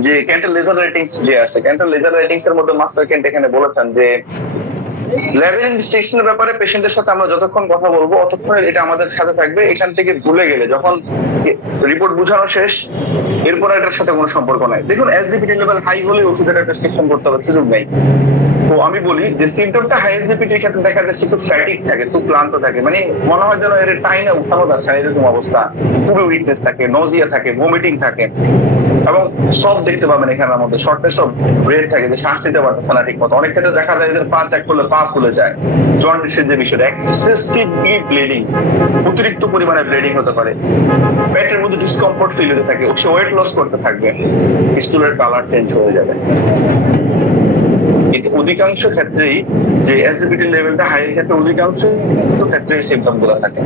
যে ক্যান্টের লেজার রেটিংস যে আছে, ক্যান্টের লেজার রেটিংস এর মধ্যে মাস্টার ক্যান্ট এখানে বলেছেন যে ল্যাব ইনভেস্টিগেশনের ব্যাপারে পেশেন্টের সাথে আমরা যতক্ষণ কথা বলবো ততক্ষণ এটা আমাদের সাথে থাকবে। এখান থেকে ভুলে গেলে যখন রিপোর্ট বোঝানো শেষ, এরপর এটার সাথে কোনো সম্পর্ক নাই। দেখুন, এসজিপিটি লেভেল হাই হলে ওষুধের প্রেসক্রিপশন করতে হবে, সুযোগ নেই। তো আমি বলি যে সিমটমটা হাই এসজিপিটির ক্ষেত্রে দেখা যাচ্ছে খুব ফ্যাটিক থাকে, খুব ক্লান্ত থাকে, মনে হয় যেন এর টাইনে উঠানো যাচ্ছে না, এরকম অবস্থা। খুবই উইকনেস থাকে, নজিয়া থাকে, ভমিটিং থাকে এবং সব দেখতে পাবেন এখানের মধ্যে শর্টনেস অফ ব্রেথ থাকে, যে শ্বাস নিতে পারতেছে না ঠিক মতো। অনেক ক্ষেত্রে দেখা যায় এদের পা চেক করলে পা ফুলে যায়। জন্ডিসের যে বিষয়টা, এক্সেসিভলি ব্লিডিং, অতিরিক্ত পরিমাণে ব্লিডিং হতে পারে, পেটের মধ্যে ডিসকমফোর্ট ফিল হতে থাকে, সে ওয়েট লস করতে থাকবে, স্টুলের কালার চেঞ্জ হয়ে যাবে। কিন্তু অধিকাংশ ক্ষেত্রেই যে এসজিপিটি লেভেলটা হাই এর ক্ষেত্রে অধিকাংশ ক্ষেত্রে এই সিমটম গুলো থাকে।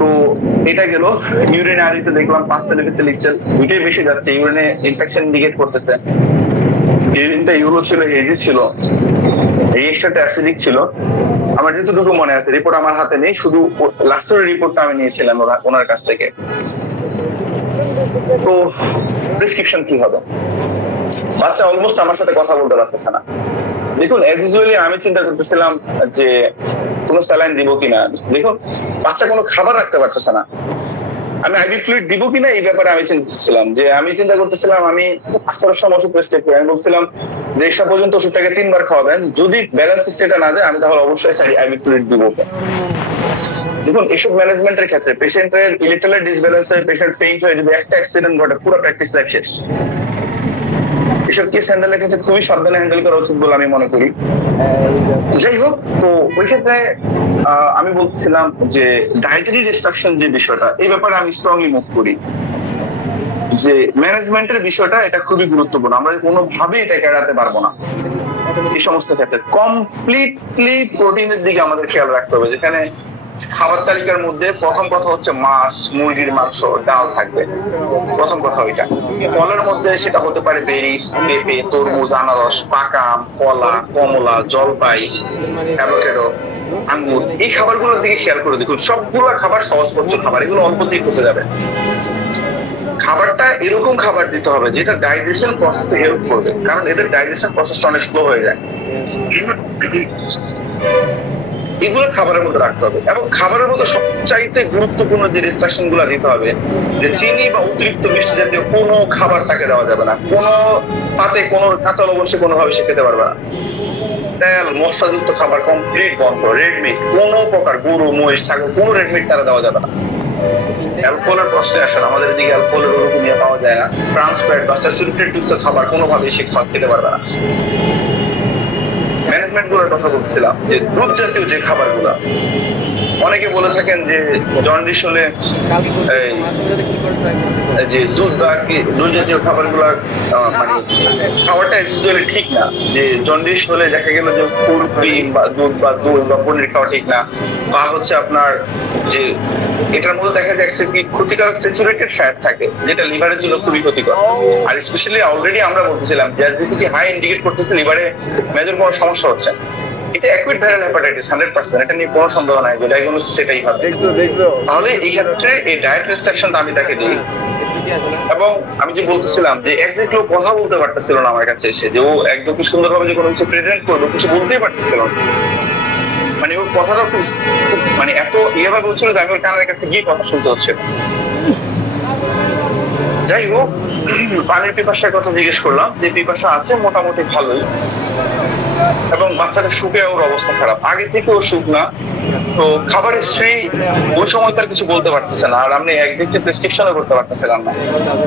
তো এটা গেল ইউরিনারিতে দেখলাম 5 সেন্টিমিটার লিখছে, দুইটাই বেশি যাচ্ছে, ইউরিনে ইনফেকশন ইন্ডিকেট করতেছে। ইউরিনটা ইউরো ছিল, হেজি ছিল, এই এক্সট্রাটা অ্যাসিডিক ছিল। আমার যেটুকু মনে আছে, রিপোর্ট আমার হাতে নেই, শুধু লাস্টের রিপোর্টটা আমি নিয়েছিলাম ওনার কাছ থেকে। তো প্রেসক্রিপশন কি হবে? বাচ্চা অলমোস্ট আমার সাথে কথা বলতে পারতেছে না। দেখুন, এজ ইউজুয়ালি আমি চিন্তা করতেছিলাম যে কোনো স্যালাইন দিব কিনা। দেখুন, বাচ্চা কোনো খাবার রাখতে পারতেছে না, আমি আইভি ফ্লুইড দিব কিনা এই ব্যাপারে আমি চিন্তা করতেছিলাম। আমি 500 ওষুধ প্রেসক্রাইব করি। আমি বলছিলাম যে একটা পর্যন্ত ওষুধটাকে 3 বার খাওয়াবেন, যদি ব্যালেন্স স্টেটে না যায় আমি তাহলে অবশ্যই আইভি ফ্লুইড দিব। দেখুন এসব ম্যানেজমেন্টের ক্ষেত্রে পেশেন্টের ইলেকট্রোলাইট ডিসব্যালেন্স হয়ে পেশেন্ট ফেইন্ট হয়ে যদি একটা অ্যাক্সিডেন্ট ঘটে পুরো প্র্যাকটিস লাইফ শেষ। এসব কেস হ্যান্ডেলের ক্ষেত্রে খুবই সাবধানে হ্যান্ডেল করা উচিত বলে আমি মনে করি। যাই হোক, তো ওই ক্ষেত্রে আমি বলছিলাম যে ডায়েটারি রেস্ট্রিকশন যে বিষয়টা, এই ব্যাপারে আমি স্ট্রংলি মুভ করি যে ম্যানেজমেন্টের বিষয়টা এটা খুবই গুরুত্বপূর্ণ। আমরা কোনোভাবেই এটাকে এড়াতে পারবো না। এই সমস্ত ক্ষেত্রে কমপ্লিটলি প্রোটিনের দিকে আমাদের খেয়াল রাখতে হবে, যেখানে খাবার তালিকার মধ্যে প্রথম কথা হচ্ছে মাছ, মুরগির মাংস, ডাল থাকবে, প্রথম কথা ওইটা। ফলের মধ্যে সেটা হতে পারে বেরিস, পেঁপে, তরমুজ, আনারস, পাকা আম, কলা, কমলা, জলপাই, অ্যাভোকাডো, আঙ্গুর, এই খাবারগুলোর দিকে খেয়াল করে দেখুন। সবগুলো খাবার সহজপাচ্য খাবার, এগুলো অল্প দিয়ে পচে যাবে। খাবারটা এরকম খাবার দিতে হবে যেটা ডাইজেশন প্রসেসে হেল্প করবে, কারণ এদের ডাইজেশন প্রসেসটা অনেক স্লো হয়ে যায়। এগুলো খাবারের মধ্যে রাখতে হবে। এবং খাবারের মধ্যে সবচাইতে গুরুত্বপূর্ণ যে রেস্ট্রিকশন গুলো দিতে হবে, যে চিনি বা অতিরিক্ত মিষ্টি জাতীয় কোনো খাবার তাকে দেওয়া যাবে না। কোনো পাতে কোনো কাঁচা লবণ সে কোনোভাবে সে খেতে পারবে না। তেল মশলাযুক্ত খাবার কমপ্লিট বন্ধ। রেড মিট, কোনো প্রকার গরু, মহিষ, ছাগল, কোনো রেড মিট তারা দেওয়া যাবে না। অ্যালকোহলের প্রশ্নে আসেন, আমাদের দিকে অ্যালকোহলের ওরকম ইয়ে পাওয়া যায় না। ট্রান্সফ্যাট বা স্যাচুরেটেড যুক্ত খাবার কোনোভাবেই সে খেতে পারবে না। ম্যানেজমেন্ট গুলোর কথা বলছিলাম যে দুধ জাতীয় যে খাবারগুলো, অনেকে বলে থাকেন যে জন্ডিস হলে যে দুধ বা দুধ জাতীয় খাবারগুলো মানে খাবারটা অ্যাকচুয়ালি ঠিক না। যে জন্ডিস হলে দেখা গেল যে ফুল ক্রিম বা দুধ বা দই বা পনির খাওয়া ঠিক না। বা হচ্ছে আপনার যে এটার মধ্যে দেখা যাচ্ছে কি ক্ষতিকারক স্যাচুরেটেড ফ্যাট থাকে, যেটা লিভারের জন্য খুবই ক্ষতিকর। আর স্পেশালি অলরেডি আমরা বলতেছিলাম যে যেহেতু হাই ইন্ডিকেট করতেছে লিভারে মেজর কোনো সমস্যা হচ্ছে। এটা অ্যাকুইট ভাইরাল হেপাটাইটিস 100%, এটা নিয়ে কোনো সন্দেহ নাই যে ডায়াগনোসিস সেটাই হবে। তাহলে এই ক্ষেত্রে এই ডায়েট রেস্ট্রিকশনটা আমি তাকে দিই। এবং আমি যে বলতেছিলাম যে এক্স্যাক্টলি কথা বলতে পারতেছিল না আমার কাছে এসে, যে ও একদম কি সুন্দরভাবে যে কোনো কিছু প্রেজেন্ট করবে কিছু বলতেই পারতেছিল না। মানে ওর কথাটা খুব মানে এত ইয়েভাবে বলছিল যে আমি ওর কানের কাছে গিয়ে কথা শুনতে হচ্ছে। যাই হোক, পানির পিপাসার কথা জিজ্ঞেস করলাম, যে পিপাসা আছে মোটামুটি ভালোই, এবং বাচ্চাটা শুকে ওর অবস্থা খারাপ, আগে থেকে ওর শুক না। তো খাবার হিস্ট্রি ওই সময় তার কিছু বলতে পারতেছে না, আর আপনি একদিকে প্রেসক্রিপশনও করতে পারতেছিলাম না।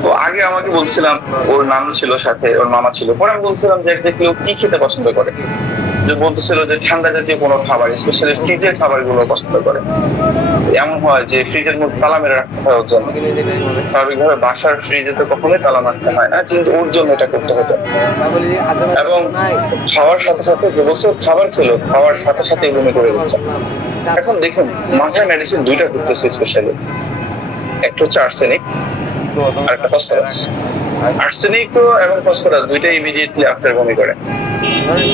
তো আগে আমাকে বলছিলাম ওর নানু ছিল সাথে, ওর মামা ছিল। পরে আমি বলছিলাম যে একদিকে ও কি খেতে পছন্দ করে, যে বলতেছিল যে ঠান্ডা জাতীয় কোনো খাবার, স্পেশালি ফ্রিজের খাবার গুলো পছন্দ করে। এমন হয় যে ফ্রিজের মধ্যে তালা মেরে রাখতে হয় ওর জন্য। স্বাভাবিকভাবে বাসার ফ্রিজে তো কখনোই তালা মারতে হয় না, কিন্তু ওর জন্য এটা করতে হতো। এবং খাওয়ার সাথে সাথে যে বছর খাবার খেলো, খাওয়ার সাথে সাথে বমি করে দিচ্ছে। এখন দেখুন মাথায় মেডিসিন দুইটা করতেছে স্পেশালি, একটা হচ্ছে আর্সেনিক আর একটা ফসফরাস। আর্সেনিক এবং ফসফরাস দুইটাই ইমিডিয়েটলি আফটার বমি করে।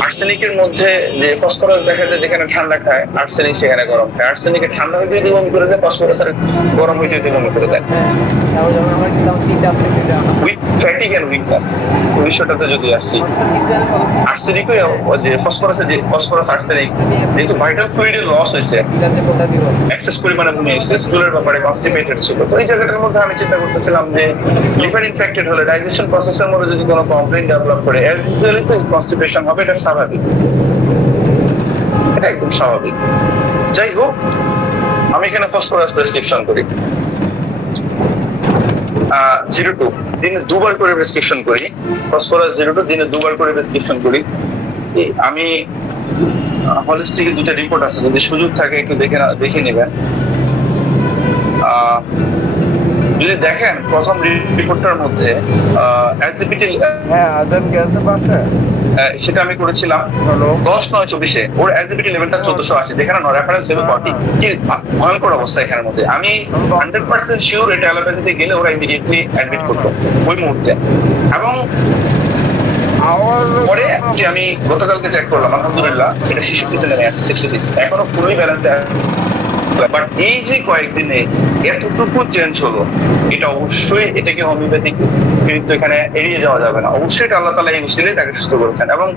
আর্সেনিকের মধ্যে যে ফসফরাস দেখা যায় যেখানে ঠান্ডা খায়, আর্সেনিক সেখানে গরম খায়। আর্সেনিকে ঠান্ডা হইতে যদি বমি করে দেয়, ফসফরাস গরম হইতে যদি বমি করে দেয়। উইথ ফ্যাটিক এন্ড উইকনেস এই বিষয়টাতে যদি আসি, আর্সেনিকও যে ফসফরাসের যে ফসফরাস আর্সেনিক যেহেতু ভাইটাল ফ্লুইডের লস হয়েছে, এক্সেস পরিমাণে বমি হয়েছে, স্টুলের ব্যাপারে কনস্টিপেটেড ছিল। তো এই জায়গাটার মধ্যে আমি চিন্তা করতেছিলাম যে লিভার ইনফেক্টেড হলে ডাইজেশন প্রসেসের মধ্যে যদি কোনো কমপ্লেইন ডেভেলপ করে, অ্যাজ ইউজুয়ালি তো কনস্টিপেশন হবে, এটা স্বাভাবিক, এটা একদম স্বাভাবিক। যাই হোক, আমি এখানে ফসফরাস প্রেসক্রিপশন করি 0-2 দিনে 2 বার করে প্রেসক্রিপশন করি। ফসফরাস 0-2 দিনে 2 বার করে প্রেসক্রিপশন করি। আমি হলিস্টিকের 2টা রিপোর্ট আছে, যদি সুযোগ থাকে একটু দেখে নেবেন। যদি দেখেন প্রথম রিপোর্টটার মধ্যে সেটা আমি করেছিলাম 10/9/24, ওর অ্যাজিবিটি লেভেলটা 1480, যেখানে রেফারেন্স লেভেল 40। কি ভয়ঙ্কর অবস্থা এখানের মধ্যে। আমি 100% শিওর এটা অ্যালোপ্যাথিতে গেলে ওরা ইমিডিয়েটলি অ্যাডমিট করতো ওই মুহূর্তে। এবং পরে আমি গতকালকে চেক করলাম, আলহামদুলিল্লাহ এটা 66 নেমে আসছে, 66 এখনো ফুললি ব্যালেন্সে। বাট এই যে কয়েকদিনে এতটুকু চেঞ্জ হলো, এটা অবশ্যই এটাকে হোমিওপ্যাথিক কিন্তু এখানে এড়িয়ে যাওয়া যাবে না। অবশ্যই আল্লাহ তাআলা এই মিশিলে তাকে সুস্থ করেছেন। এবং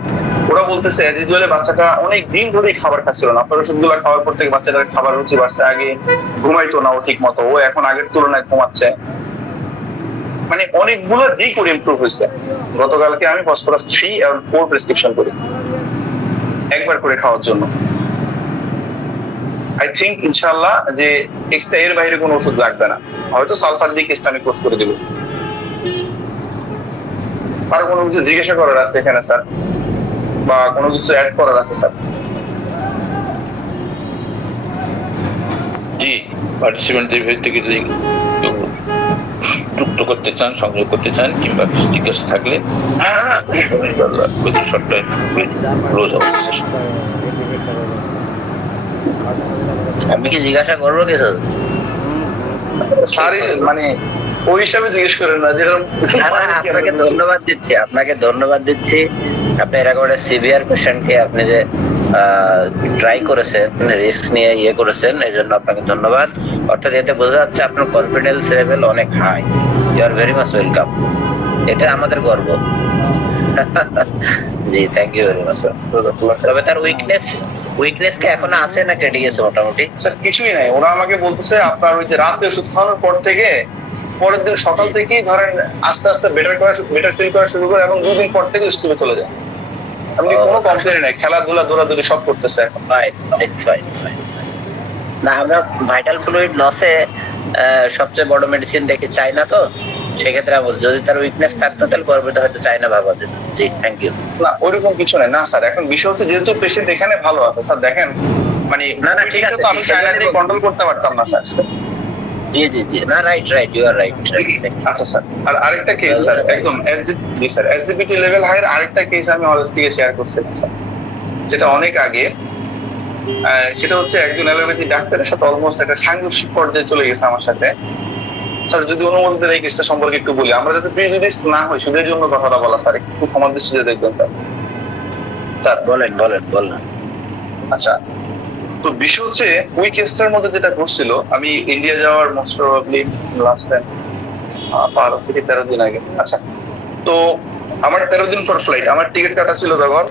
ওরা বলতেছে যে বাচ্চাটা অনেক দিন ধরেই খাবার খাচ্ছিল না, আপনার ওষুধগুলো খাওয়ার পর থেকে বাচ্চাটার খাবার রুচি বাড়ছে। আগে ঘুমাইতো না ও ঠিক মতো, ও এখন আগের তুলনায় ঘুমাচ্ছে। মানে অনেকগুলো দিক ওর ইমপ্রুভ হয়েছে। গতকালকে আমি ফসফরাস 3 এবং 4 প্রেসক্রিপশন করি একবার করে খাওয়ার জন্য। আই থিঙ্ক ইনশাআল্লাহ যে এর বাইরে কোনো ওষুধ লাগবে না, হয়তো সালফার দিয়ে কেসটা আমি কোর্স করে দেবো। আর কোনো কিছু জিজ্ঞাসা করার আছে এখানে স্যার, বা কোনো কিছু অ্যাড করার আছে স্যার? জি, পার্টিসিপেন্টদের থেকে যদি যুক্ত করতে চান, সংযোগ করতে চান, কিংবা কিছু জিজ্ঞাসা থাকলে আমি কি জিজ্ঞাসা করবো কিছু? স্যার মানে ওই হিসাবে জিজ্ঞেস করেন না, যেরকম আপনাকে ধন্যবাদ দিচ্ছি। আপনি এরকম একটা সিভিয়ার পেশেন্টকে আপনি যে ট্রাই করেছেন, রিস্ক নিয়ে করেছেন, এই জন্য আপনাকে ধন্যবাদ। অর্থাৎ এতে বোঝা যাচ্ছে আপনার কনফিডেন্স লেভেল অনেক high. You are very much welcome. এটা আমাদের গর্ব। জি, থ্যাংক ইউ ভেরি মাচ। তবে তার উইকনেস কি এখনো আছে না কেটে গেছে মোটামুটি? স্যার কিছুই নাই, ওরা আমাকে বলতেছে আপনার ওই যে রাতে ওষুধ খাওয়ানোর পর থেকে পরের দিন সকাল থেকেই ধরেন আস্তে আস্তে বেটার ফিল করা শুরু করে, এবং 2 দিন পর থেকে স্কুলে চলে যায়। আপনি কোনো কমপ্লেন নাই, খেলাধুলা দৌড়াদৌড়ি সব করতেছে এখন। না, আমরা ভাইটাল ফ্লুইড লসে সবচেয়ে বড় মেডিসিন দেখি চাইনা, তো সেক্ষেত্রে আমি যদি তার উইকনেস থাকতো তাহলে পরবর্তী হয়তো চাইনা ভাবা যেত। জি, থ্যাংক ইউ। না ওইরকম কিছু নাই না স্যার, এখন বিষয় হচ্ছে যেহেতু পেশেন্ট এখানে ভালো আছে স্যার, দেখেন মানে না ঠিক আছে, আমি চাইনা দিয়ে কন্ট্রোল করতে পারতাম না স্যার। জি, না, রাইট, ইউ আর রাইট। আচ্ছা স্যার, আর আরেকটা কেস স্যার, একদম এসজিপিটি লেভেল হাইয়ের আরেকটা কেস আমি অলরেডি থেকে শেয়ার করছিলাম স্যার, যেটা অনেক আগে। সেটা হচ্ছে একজন অ্যালোপ্যাথি ডাক্তারের সাথে অলমোস্ট একটা সাংঘর্ষিক পর্যায়ে চলে গেছে আমার সাথে। স্যার যদি অনুমতি দেন এই কেসটা সম্পর্কে একটু বলি, আমরা যাতে প্রিজুডিস না হয়, সুদের জন্য কথাটা বলা স্যার, একটু ক্ষমার দৃষ্টিতে দেখবেন স্যার। স্যার বলেন। আচ্ছা, তো বিষয় হচ্ছে ওই কেসটার মধ্যে যেটা ঘটছিল, আমি ইন্ডিয়া যাওয়ার মোস্ট প্রবাবলি লাস্ট টাইম 12 থেকে 13 দিন আগে। আচ্ছা, তো আমার 13 দিন পর ফ্লাইট, আমার টিকিট কাটা ছিল তখন।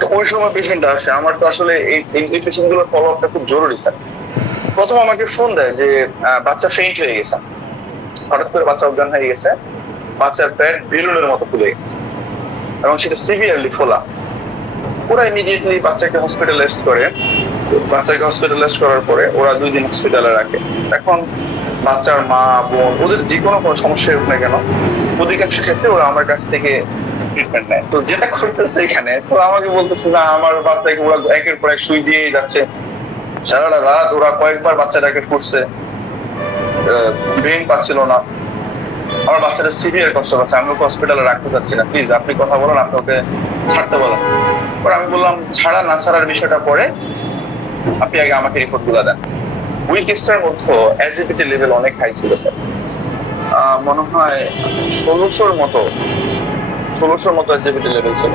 তো ওই সময় পেশেন্ট আসে, আমার তো আসলে এই পেশেন্ট গুলো ফলো আপটা খুব জরুরি স্যার। প্রথম আমাকে ফোন দেয় যে বাচ্চা ফেইন্ট হয়ে গেছে, হঠাৎ করে বাচ্চা অজ্ঞান হয়ে গেছে, বাচ্চার প্যাট বেলুনের মতো ফুলে গেছে এবং সেটা সিভিয়ারলি ফোলা। ওরা ইমিডিয়েটলি বাচ্চাকে হসপিটালাইজড করে। বাচ্চাকে হসপিটালাইজড করার পরে ওরা 2 দিন হসপিটালে রাখে। এখন বাচ্চার মা বোন ওদের যে কোনো সমস্যা হোক না কেন, অধিকাংশ ক্ষেত্রে ওরা আমার কাছ থেকে ট্রিটমেন্ট নেয়। তো যেটা করতেছে এখানে, তো আমাকে বলতেছে না আমার বাচ্চাকে ওরা একের পর এক সুই দিয়েই যাচ্ছে, সারাটা রাত ওরা কয়েকবার বাচ্চাটাকে করছে, ব্রেন পাচ্ছিল না, আমার বাচ্চাটা সিভিয়ার কষ্ট পাচ্ছে, আমি ওকে হসপিটালে রাখতে চাচ্ছি না, প্লিজ আপনি কথা বলেন, আপনি ওকে ছাড়তে বলেন। পরে আমি বললাম ছাড়া না ছাড়ার বিষয়টা পরে, আপনি আগে আমাকে রিপোর্ট গুলো দেন। ওই কেসটার মধ্যে এসজিপিটি লেভেল অনেক হাই ছিল স্যার, মনে হয় 1600-র মতো এসজিপিটি লেভেল ছিল।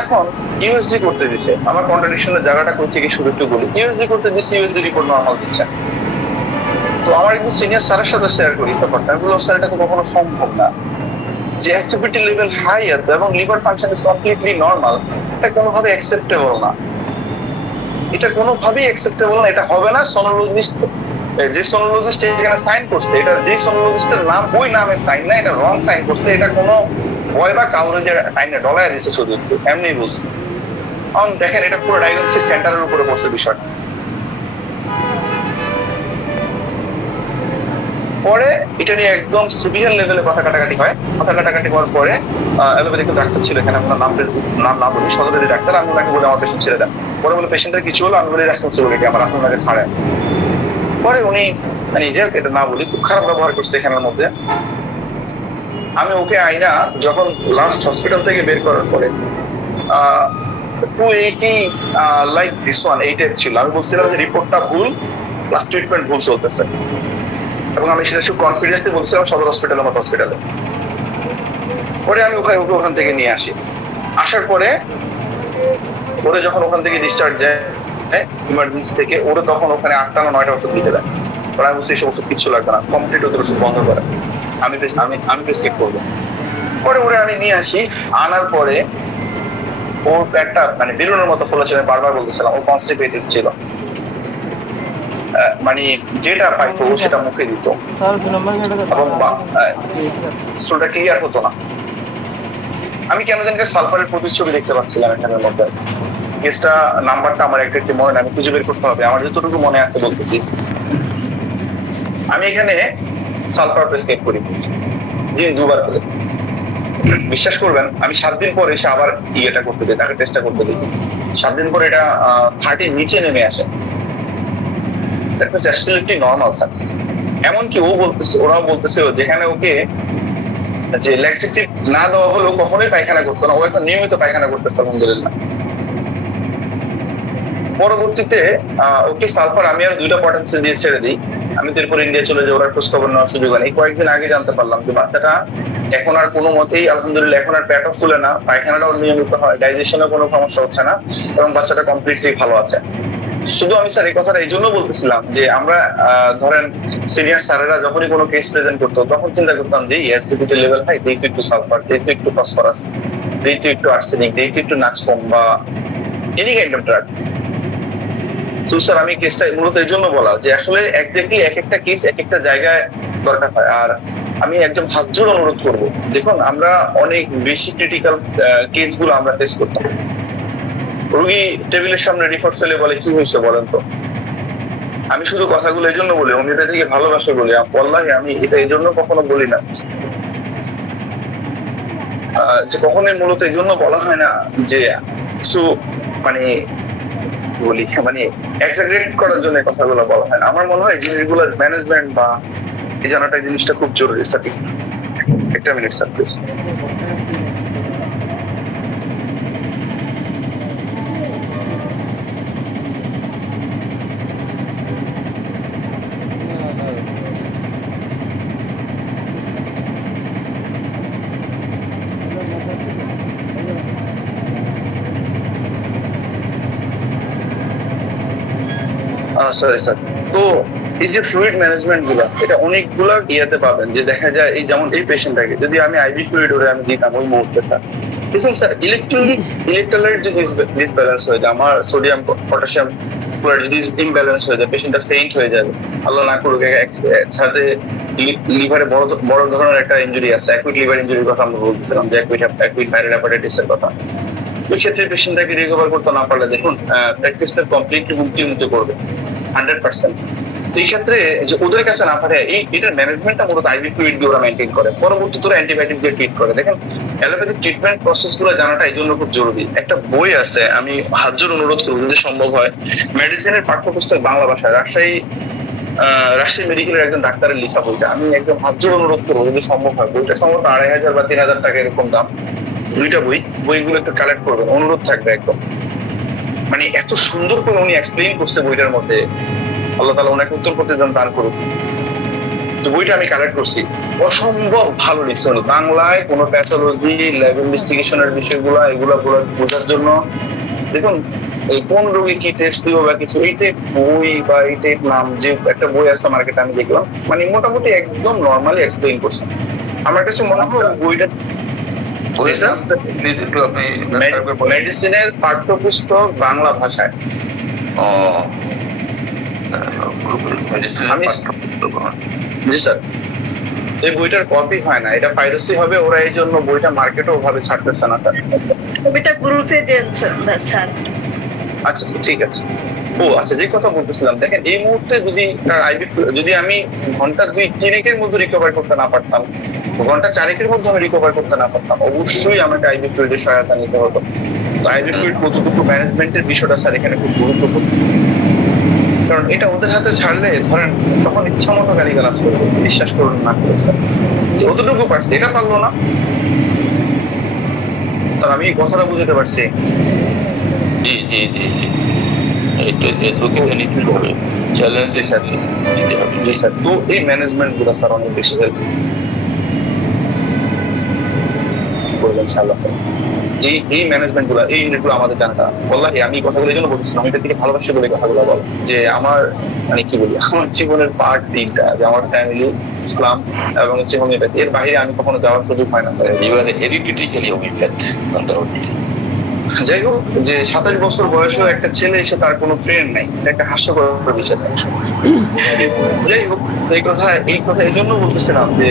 এখন ইউএসজি করতে দিছে, আমার কন্ট্রাডিকশনের জায়গাটা কোথা থেকে শুরু একটু বলি। ইউএসজি করতে দিচ্ছে, ইউএসজি রিপোর্ট নর্মাল দিচ্ছে। তো আমার একজন সিনিয়র স্যারের সাথে শেয়ার করি ব্যাপারটা, আমি বললাম স্যার এটা তো কখনো সম্ভব না যে এসজিপিটি লেভেল হাই আছে এবং liver function is completely normal, এটা কোনোভাবে অ্যাকসেপ্টেবল না, এটা হবে না। সোনোলজিস্ট, যে সোনোলজিস্ট এখানে সাইন করছে, এটা যে সোনোলজিস্টের নাম ওই নামে সাইন না, এটা রং সাইন করছে, এটা কোনো ভয় বা কাউরে যে আইনে ডলার দিচ্ছে, শুধু এমনি বলছে। দেখেন এটা পুরো ডায়াগনস্টিক সেন্টারের উপরে পড়ছে বিষয়টা। পরে এটা নিয়ে একদম সিভিয়ার লেভেলে কথা কাটাকাটি হয়। কথা কাটাকাটি হওয়ার পরে অ্যালোপ্যাথিক ডাক্তার ছিল এখানে, আপনার নাম না বলি, সদরের ডাক্তার, আমি ওনাকে বলে আমার পেশেন্ট ছেড়ে দেন। পরে বলে পেশেন্টের কিছু হলো, আমি বলি রেসপন্সিবিলিটি আমার, আপনি ওনাকে ছাড়েন। পরে উনি মানে যে এটা না বলি খুব খারাপ ব্যবহার করছে এখানের মধ্যে। আমি ওকে আইনা যখন লাস্ট হসপিটাল থেকে বের করার পরে 280 লাইক দিস ওয়ান 8 ছিল। আমি বলছিলাম যে রিপোর্টটা ভুল, লাস্ট ট্রিটমেন্ট ভুল চলতেছে, এবং আমি সেটা খুব কনফিডেন্সলি বলছিলাম সদর হসপিটালের মতো হসপিটালে। পরে আমি ওকে ওখান থেকে নিয়ে আসি। আসার পরে ওরা যখন ওখান থেকে ডিসচার্জ যায় ইমার্জেন্সি থেকে, ওরা তখন ওখানে 8টা না 9টা ওষুধ দিতে দেয়। পরে আমি বলছি এসব ওষুধ কিচ্ছু লাগবে না, কমপ্লিট ওদের ওষুধ বন্ধ করে, আমি প্রেসক্রাইব করবো। পরে ওরা আমি নিয়ে আসি, আনার পরে ওর একটা মানে বেলুনের মতো ফোলা ছিল, বারবার বলতেছিলাম, ও কনস্টিপেটেড ছিল, মানে যেটা পাইতো সেটা মুখে দিত এবং স্টোলটা ক্লিয়ার হতো না। আমি কেন জানি সালফারের প্রতিচ্ছবি দেখতে পাচ্ছিলাম এখানের মধ্যে। কেসটা নাম্বারটা আমার একটু মনে নেই, আমি খুঁজে বের করতে হবে। আমার যতটুকু মনে আছে বলতেছি, আমি এখানে সালফার প্রেসক্রাইব করি দিন 2 বার করে। বিশ্বাস করবেন আমি 7 দিন পরে এসে আবার ইয়েটা করতে দিই, তাকে টেস্টটা করতে দিই। 7 দিন পরে এটা 30 নিচে নেমে আসে। That is absolutely normal sir. এমনকি ওরাও বলতেছে যেখানে ওকে যে ল্যাক্সেটিভ না দেওয়া হলেও কখনোই পায়খানা করতো না, ও এখন নিয়মিত পায়খানা করতেছে আলহামদুলিল্লাহ। পরবর্তীতে ওকে সালফার আমি আর 2টা পটেন্সিয়াল দিয়ে ছেড়ে দিই। আমি তো এরপর ইন্ডিয়া চলে যাই, ওরা খোঁজ খবর নেওয়ার সুযোগ হয়। কয়েকদিন আগে জানতে পারলাম যে বাচ্চাটা এখন আর কোনো মতেই আলহামদুলিল্লাহ এখন আর পেটও ফুলে না, পায়খানাটাও নিয়মিত হয়, ডাইজেশনে কোনো সমস্যা হচ্ছে না এবং বাচ্চাটা কমপ্লিটলি ভালো আছে। শুধু আমি স্যার এই কথাটা এই জন্য বলতেছিলাম যে আমরা ধরেন সিনিয়র স্যারেরা যখনই কোনো কেস প্রেজেন্ট করতো তখন চিন্তা করতাম যে অ্যাসিডিটি লেভেল হাই, দেই তো একটু সালফার, দেই তো একটু ফসফরাস, দেই তো একটু আর্সেনিক, দেই তো একটু নাক্সপম বা এনি কাইন্ড অফ ড্রাগ। তো স্যার আমি কেসটা মূলত এই জন্য বলা যে আসলে এক্স্যাক্টলি এক একটা কেস এক একটা জায়গায় দরকার হয়। আর আমি একদম হাত জোড় অনুরোধ করবো, দেখুন আমরা অনেক বেশি ক্রিটিক্যাল কেসগুলো আমরা টেস্ট করতাম। রোগী টেবিলের সামনে রিপোর্ট ফেলে বলে কি হয়েছে বলেন তো। আমি শুধু কথাগুলো এই জন্য বলি, আমি এটা থেকে ভালোবাসে বলি, ওয়াল্লাহি আমি এটা এই জন্য কখনো বলি না যে কখনোই মূলত এই জন্য বলা হয় না যে কিছু মানে বলি মানে এক্সাগ্রেট করার জন্য কথাগুলো বলা হয় না। আমার মনে হয় জিনিসগুলোর ম্যানেজমেন্ট বা এই জানাটা জিনিসটা খুব জরুরি। স্যার একটা minute sir please. Sorry sir. তো এই যে ফ্লুইড ম্যানেজমেন্ট গুলা এটা অনেকগুলা ইয়েতে পাবেন, যে দেখা যায় এই যেমন এই পেশেন্টটাকে যদি আমি আইভি ফ্লুইড ওরে আমি দিতাম ওই মুহূর্তে স্যার, দেখুন স্যার ইলেকট্রোলাইট যদি ডিসব্যালেন্স হয়ে যায়, আমার সোডিয়াম পটাশিয়াম ক্লোরাইড যদি ইমব্যালেন্স হয়ে যায়, পেশেন্টটা ফেইন্ট হয়ে যাবে, আল্লাহ না করুক। সাথে লিভারে বড় ধরনের একটা ইনজুরি আছে, অ্যাকুইট লিভার ইনজুরির কথা আমরা বলছিলাম, যে অ্যাকুইট ভাইরাল হেপাটাইটিসের কথা। ওই ক্ষেত্রে পেশেন্টটাকে রিকভার করতে না পারলে দেখুন প্র্যাকটিসটা কমপ্লিটলি মুক্তি করবে 100%। তো এই ক্ষেত্রে যে ওদের কাছে না পারে এটার ম্যানেজমেন্টটা মূলত আইভি ফ্লুইড দিয়ে ওরা মেনটেন করে, পরবর্তীতে ওরা অ্যান্টিবায়োটিক দিয়ে ট্রিট করে। দেখেন অ্যালোপ্যাথিক ট্রিটমেন্ট প্রসেস গুলো জানাটা এই জন্য খুব জরুরি। একটা বই আছে, আমি হাত জোড় অনুরোধ করবো যদি সম্ভব হয়, মেডিসিনের পাঠ্যপুস্তক বাংলা ভাষায়, রাজশাহী মেডিকেলের একজন ডাক্তারের লেখা বইটা, আমি একদম হাত জোড় অনুরোধ করবো যদি সম্ভব হয়। বইটা সম্ভবত 2500 বা 3000 টাকা এরকম দাম, 2টা বইগুলো একটু কালেক্ট করবেন, অনুরোধ থাকবে একদম। মানে এত সুন্দর করে উনি এক্সপ্লেইন করছে বইটার মধ্যে, আল্লাহ তাআলা ওনাকে উত্তর করতে দান করুক। তো বইটা আমি কালেক্ট করছি, অসম্ভব ভালো লিখছে উনি বাংলায়। কোনো প্যাথোলজি ল্যাব ইনভেস্টিগেশনের বিষয়গুলো এগুলো বোঝার জন্য দেখুন এই কোন রোগী কি টেস্ট দিব বা কিছু, এই টাইপ বই বা এই টাইপ নাম যে একটা বই আছে মার্কেটে আমি দেখলাম, মানে মোটামুটি একদম নর্মালি এক্সপ্লেইন করছে। আমার কাছে মনে হয় বইটা মেডিসিনের পাঠ্যপুস্তক বাংলা ভাষায়। জি স্যার, এই বইটার কপি হয় না, এটা পাইরেসি হবে, ওরা এই জন্য বইটা মার্কেটে ওভাবে ছাড়তেছে না স্যার। বইটা গ্রুপে দিয়েছে স্যার। আচ্ছা ঠিক আছে। ও আচ্ছা, যে কথা বলতেছিলাম, দেখেন এই মুহূর্তে যদি আমি ঘন্টা 2-3 মধ্যে রিকভার করতে না পারতাম, ঘন্টা 4 মধ্যে আমি রিকভার করতে না পারতাম, অবশ্যই আমাকে আইভি ফ্লুইডের সহায়তা নিতে হতো। তো আইভি ফ্লুইড কতটুকু ম্যানেজমেন্টের বিষয়টা স্যার এখানে খুব গুরুত্বপূর্ণ, কারণ এটা ওদের হাতে ছাড়লে ধরেন তখন ইচ্ছা মতো গালিগালাজ করবে, বিশ্বাস করুন না করে স্যার, যে অতটুকু পারছে এটা পারলো না। তার আমি কথাটা বুঝতে পারছি। জি জি জি জি, নিতে হবে, চ্যালেঞ্জ হিসাবে নিতে হবে। জি স্যার, তো এই ম্যানেজমেন্ট গুলো স্যার অনেক বেশি হেল্প করবেন ইনশাআল্লাহ স্যার। এই ম্যানেজমেন্ট গুলো, এই ইউনিট গুলো আমাদের জানাটা, বললাহি আমি কথাগুলো এই জন্য বলছিলাম, এটা থেকে ভালোবাসি বলে কথাগুলো বল, যে আমার মানে কি বলি, আমার জীবনের পার্ট 3টা, যে আমার ফ্যামিলি, ইসলাম এবং হচ্ছে হোমিওপ্যাথি, এর বাইরে আমি কখনো যাওয়ার সুযোগ হয় না স্যার। এবারে হেরিডিটিক্যালি হোমিওপ্যাথ যাই হোক, যে 27 বছর বয়সেও একটা ছেলে এসে তার কোনো ফ্রেন্ড নাই, এটা একটা হাস্যকর বিষয়। যাই হোক, এই কথা এই জন্য বলতেছিলাম যে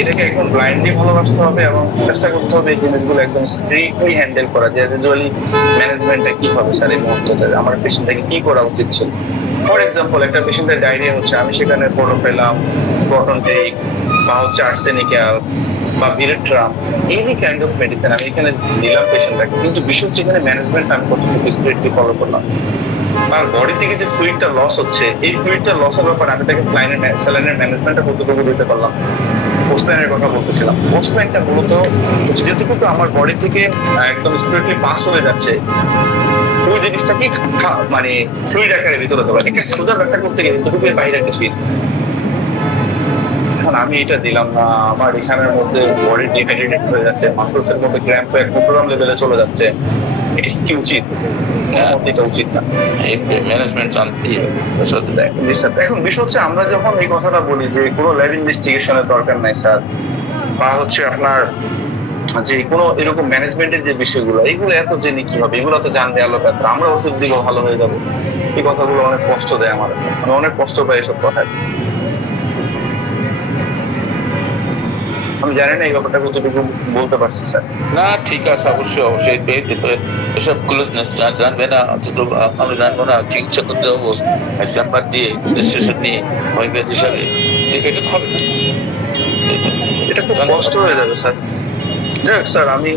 এটাকে এখন ব্লাইন্ডলি ভালোবাসতে হবে এবং চেষ্টা করতে হবে এই জিনিসগুলো একদম স্ট্রিক্টলি হ্যান্ডেল করা। যে ইউজুয়ালি ম্যানেজমেন্টটা কি হবে স্যার এই মুহূর্তে, আমার পেশেন্টটাকে কি করা উচিত ছিল। ফর এক্সাম্পল, একটা পেশেন্টের ডায়রিয়া হচ্ছে, আমি সেখানে প্রোটোফেলাম, প্রোটনটেক বা হচ্ছে আর্সেনিক্যাল বা ভিরেট্রাম, এনি কাইন্ড অফ মেডিসিন আমি এখানে দিলাম পেশেন্টটাকে, কিন্তু বিষয় হচ্ছে এখানে ম্যানেজমেন্ট আমি কতটুকু স্ট্রিক্টলি ফলো করলাম। আর বডি থেকে যে ফ্লুইডটা লস হচ্ছে, এই ফ্লুইডটা লসের ব্যাপারে আমি তাকে স্যালাইনের ম্যানেজমেন্টটা কতটুকু দিতে পারলাম। পোস্টলাইনের কথা বলতেছিলাম, পোস্টলাইনটা মূলত যেটুকু আমার বডি থেকে একদম স্ট্রিক্টলি পাস হয়ে যাচ্ছে, ওই জিনিসটাকে মানে ফ্লুইড আকারে ভিতরে দেওয়া, ঠিক আছে, সোজা ব্যাখ্যা করতে গেলে যেটুকু বাইরে একটা ফিল। এখন আমি এটা দিলাম না, আমার এখানের মধ্যে বডি ডিহাইড্রেটেড হয়ে যাচ্ছে, মাসলস এর মধ্যে ক্র্যাম্প হয়ে প্রোগ্রাম লেভেলে চলে যাচ্ছে, এটা কি উচিত? এটা উচিত না, এই ম্যানেজমেন্ট জানতে এখন বিষয় হচ্ছে আমরা যখন এই কথাটা বলি যে কোনো ল্যাব ইনভেস্টিগেশনের দরকার নাই স্যার, বা হচ্ছে আপনার যে কোনো এরকম ম্যানেজমেন্টের যে বিষয়গুলো, এগুলো এত জেনে কি হবে, এগুলো তো জানলে আলো ব্যাপার, আমরা ওষুধ দিকেও ভালো হয়ে যাবো, এই কথাগুলো অনেক কষ্ট দেয় আমার কাছে, আমি অনেক কষ্ট পাই এসব কথা আছে। আমি জানি না এই ব্যাপারটা কতটুকু বলতে পারছি স্যার। না ঠিক আছে, অবশ্যই এসবগুলো জানবে না, অন্তত আমরা জানবো না, চিকিৎসা করতে হবো চেম্বার দিয়ে রেজিস্ট্রেশন নিয়ে হোমিওপ্যাথি হিসাবে, এটা হবে না, এটা খুব কষ্ট হয়ে যাবে স্যার। যাই হোক স্যার, আমি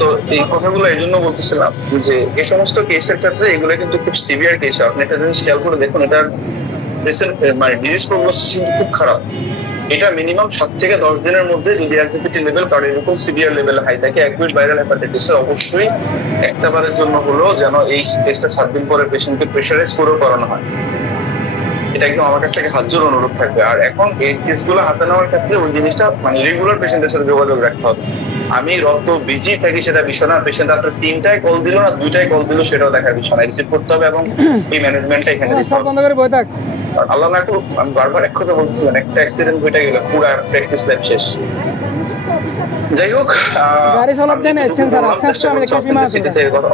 তো এই কথাগুলো এই জন্য বলতেছিলাম যে এই সমস্ত কেসের ক্ষেত্রে এগুলো কিন্তু খুব সিভিয়ার কেস। আপনি একটা জিনিস খেয়াল করে দেখুন, এটার মানে ডিজিজ প্রোগ্নোসিস কিন্তু খুব খারাপ। এটা মিনিমাম 7 থেকে 10 দিনের মধ্যে যদি অ্যাংজাইটি লেভেল কারো এরকম সিভিয়ার লেভেল হাই থাকে, অ্যাকুইট ভাইরাল হেপাটাইটিসের অবশ্যই একটাবারের জন্য হলেও যেন এই টেস্টটা 7 দিন পরে পেশেন্টকে প্রেশারাইজ করেও করানো হয়। এটা একদম আমার কাছ থেকে হাত জোড় অনুরোধ থাকবে। আর এখন এই কেসগুলো হাতে নেওয়ার ক্ষেত্রে ওই জিনিসটা মানে রেগুলার পেশেন্টের সাথে যোগাযোগ রাখতে হবে। আমি রক্ত বিজি থাকি সেটা বিষয় না, পেশেন্ট রাত্রে 3টায় কল দিল না 2টায় কল দিল সেটাও দেখার বিষয় না, রিসিভ করতে হবে এবং এই ম্যানেজমেন্টটা এখানে আল্লাহ না করুক। আমি বারবার এক কথা বলতেছিলাম, একটা অ্যাক্সিডেন্ট ঘটে গেলে পুরো প্র্যাকটিস লাইফ শেষ। যাই হোক,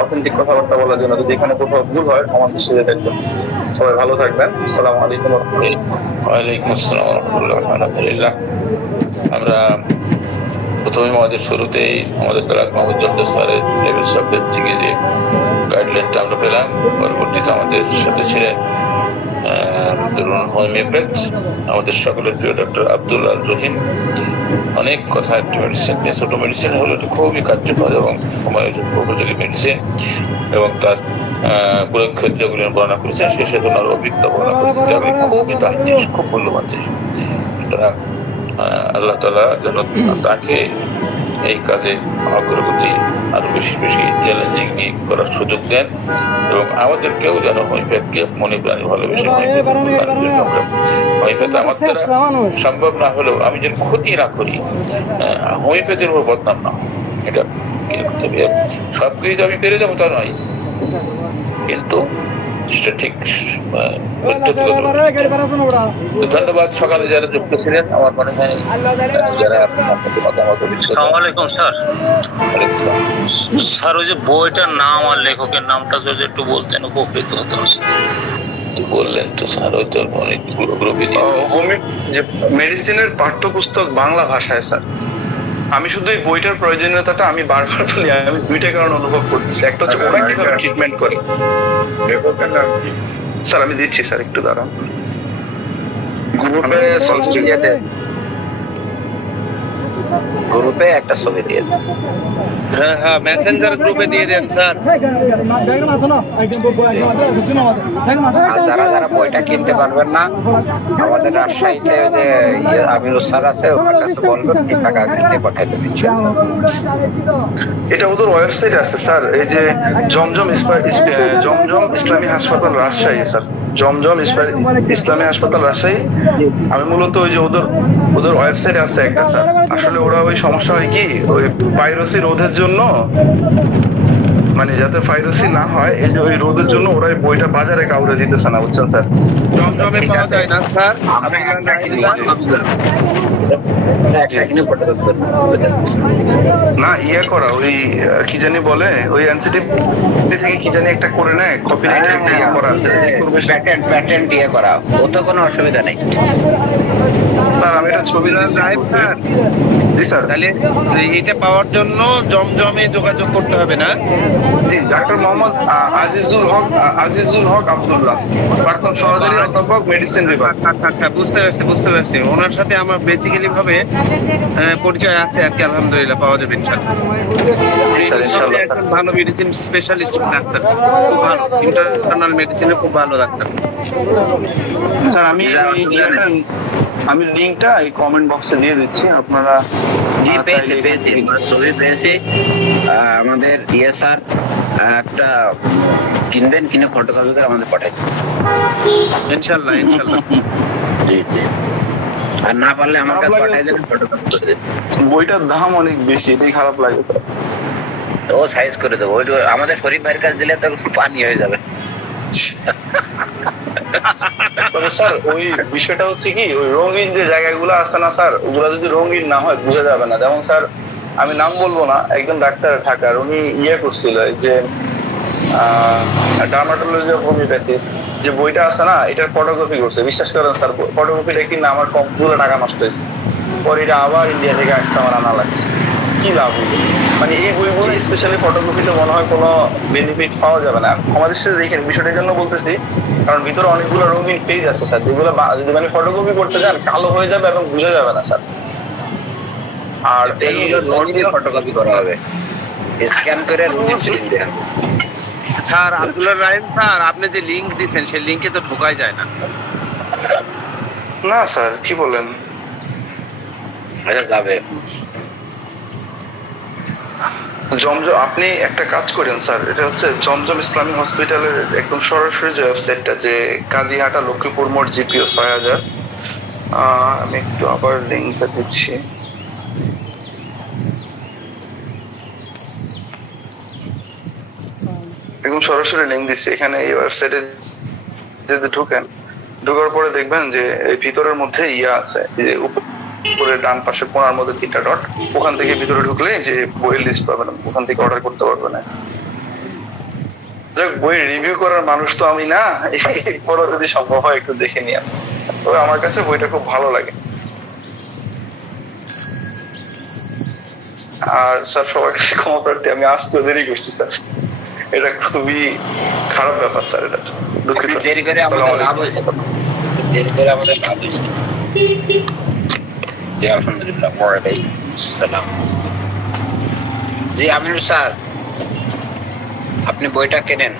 অথেন্টিক কথাবার্তা বলার জন্য যদি এখানে কোথাও ভুল হয় আমার দৃষ্টিতে দেখবেন। সবাই ভালো থাকবেন, আসসালামু আলাইকুম। ওয়ালাইকুম আসসালাম রাহমাতুল্লাহ। আলহামদুলিল্লাহ, আমরা প্রথমে আমাদের শুরুতেই আমাদের তারাক মাহমুদ জর্দা স্যারের লেভেল সাবজেক্ট থেকে যে গাইডলাইনটা আমরা পেলাম, পরবর্তীতে আমাদের সাথে ছিলেন তরুণ হোমিওপ্যাথ আমাদের সকলের প্রিয় ডক্টর আব্দুল আল রহিম। অনেক কথা, একটি মেডিসিন, ছোট মেডিসিন হলো এটা খুবই কার্যকর এবং উপযোগী মেডিসিন, এবং তার প্রয়োগ ক্ষেত্রগুলি বর্ণনা করেছেন, শেষে ওনার অভিজ্ঞতা বর্ণনা করেছেন। আমি খুবই তার জিনিস, খুব মূল্যবান জিনিস। আল্লাহ তাআলা যেন তাকে এই কাজে অগ্রগতি আরো বেশি বেশি চ্যালেঞ্জিং করার সুযোগ দেন, এবং আমাদেরকেও যেন হোমিওপ্যাথকে মনে প্রাণে ভালোবেসে হোমিওপ্যাথ আমার দ্বারা সম্ভব না হলেও আমি যেন ক্ষতি না করি, হোমিওপ্যাথির উপর বদনাম না, এটা সবকিছু আমি পেরে যাবো তা নয়, কিন্তু সেটা ঠিক। ধন্যবাদ সকালে যারা যুক্ত ছিলেন, আমার মনে হয় যারা স্যার ওই যে বইটার নাম আর লেখকের নামটা যদি একটু বলতেন উপকৃত হতো। বললেন তো স্যার, ওই তো অনেকগুলো গ্রুপে যে মেডিসিনের পাঠ্যপুস্তক বাংলা ভাষায় স্যার। আমি শুধু এই বইটার প্রয়োজনীয়তাটা আমি বারবার বলি, আমি দুইটা কারণ অনুভব করতেছি। একটা হচ্ছে ওরা কিভাবে ট্রিটমেন্ট করে। স্যার আমি দিচ্ছি স্যার, একটু দাঁড়ান। গ্রুপে একটা ছবি দিয়ে দেন। হ্যাঁ মেসেঞ্জার গ্রুপে দিয়ে দেন স্যার। আর যারা যারা বইটা কিনতে পারবেন না, আমাদের রাজশাহীতে যে আমিরুল স্যার আছে, ওনার কাছে বলবেন টাকা কিনতে পাঠাইতে দিচ্ছে। এটা ওদের ওয়েবসাইটে আছে স্যার, এই যে জমজম ইসলামী হাসপাতাল রাজশাহী স্যার, জমজম ইসলামী হাসপাতাল রাজশাহী। আমি মূলত ওই যে ওদের ওয়েবসাইটে আছে একটা স্যার। আসলে ওরা ওই সমস্যা হয় কি, ওই পাইরেসি রোধের জন্য, মানে যাতে পাইরেসি না হয় এই যে ওই রোধের জন্য ওরা এই বইটা বাজারে কাউরে দিতেছে না, বুঝছেন স্যার। জমজমে পাওয়া যায় না স্যার। না ইয়ে করা ওই কি জানি বলে ওই এনসিটিভ থেকে কি জানি একটা করে নেয় কপিরাইট একটা ইয়ে করা প্যাটেন্ট ইয়ে করা, ও তো কোনো অসুবিধা নেই স্যার। আমি একটা ছবি স্যার। জি স্যার। তাহলে এটা পাওয়ার জন্য জমজমে যোগাযোগ করতে হবে না? জি, ডাক্তার মোহাম্মদ আজিজুল হক আব্দুল্লাহ, প্রাক্তন সহকারী অধ্যাপক, মেডিসিন বিভাগ। আচ্ছা, বুঝতে পারছি। ওনার সাথে আমার বেসিক্যালি ভাবে পরিচয় আছে আর কি, আলহামদুলিল্লাহ পাওয়া যাবে ইনশাআল্লাহ। একজন ভালো মেডিসিন স্পেশালিস্ট ডাক্তার, খুব ভালো, ইন্টারনাল মেডিসিনে খুব ভালো ডাক্তার। স্যার আমি লিঙ্কটা এই কমেন্ট বক্সে দিয়ে দিচ্ছি, আপনারা। জি, পেয়েছি। আমাদের স্যার একটা কিনবেন, কিনে ফটোকপি করে আমাদের পাঠাই ইনশাআল্লাহ। জি, আর না পারলে আমার কাছে পাঠাই দেবেন, ফটোকপি করে দেবেন। বইটার দাম অনেক বেশি, এটাই খারাপ লাগে স্যার। ও সাইজ করে দেবো, ওই আমাদের শরীফ ভাইয়ের কাছে দিলে তো পানি হয়ে যাবে। তবে স্যার ওই বিষয়টা হচ্ছে কি, ওই রঙিন যে জায়গাগুলো আছে না স্যার, ওগুলো যদি রঙিন না হয় বোঝা যাবে না। যেমন স্যার আমি নাম বলবো না, একজন ডাক্তার ঢাকার, উনি ইয়ে করছিল যে ডার্মাটোলজি অফ হোমিওপ্যাথিস্ট যে বইটা আছে না, এটার ফটোকপি করছে। বিশ্বাস করেন স্যার, ফটোকপিটা কিনা আমার কমগুলো টাকা নষ্ট হয়েছে। পরে এটা আবার ইন্ডিয়া থেকে আসতে আমার আনা লাগছে। কি লাভ হইল? মানে এই বইগুলো স্পেশালি ফটোকপিতে মনে হয় কোনো বেনিফিট পাওয়া যাবে না। আমাদের সাথে দেখেন, বিষয়টার জন্য বলতেছি, কারণ ভিতরে অনেকগুলো রঙিন পেজ আছে স্যার, যেগুলো যদি মানে ফটোকপি করতে যান কালো হয়ে যাবে এবং বোঝা যাবে না স্যার। আর এইগুলো ফটোকপি করা হবে, স্ক্যান করে স্যার আব্দুল্লাহ রাহিম স্যার, আপনি যে লিংক দিচ্ছেন সেই লিংকে তো ঢোকাই যায় না। না স্যার, কি বলেন? আচ্ছা, যাবে জমজম। আপনি একটা কাজ করেন স্যার, এটা হচ্ছে জমজম ইসলামী হসপিটালের একদম সরাসরি যে ওয়েবসাইটটা, যে কাজীহাটা লক্ষ্মীপুর মোড়, জিপিও 6000। আমি একটু আবার লিঙ্কটা দিচ্ছি। একদম সরাসরি লিঙ্ক দিচ্ছি এখানে। এই ওয়েবসাইটে যদি ঢুকেন, ঢোকার পরে দেখবেন যে ভিতরের মধ্যে ইয়া আছে, যে উপরে ডান পাশে কোণার মধ্যে 3টা ডট, ওখান থেকে ভিতরে ঢুকলে যে বইয়ের লিস্ট পাবেন, ওখান থেকে অর্ডার করতে পারবেন। যাক, বইয়ের রিভিউ করার মানুষ তো আমি না, পরে যদি সম্ভব হয় একটু দেখে নিয়ে। তবে আমার কাছে বইটা খুব ভালো লাগে। আর স্যার সবার কাছে ক্ষমা প্রার্থী, আমি আসতে দেরি করছি স্যার, এটা খুবই খারাপ ব্যাপার স্যার। এটা দুঃখিত। দেরি করে আমাদের লাভ হয়েছে, জি আলহামদুলিল্লাহ। ওয়ালাইকুম। জি আমিনুর স্যার, আপনি বইটা কিনেন,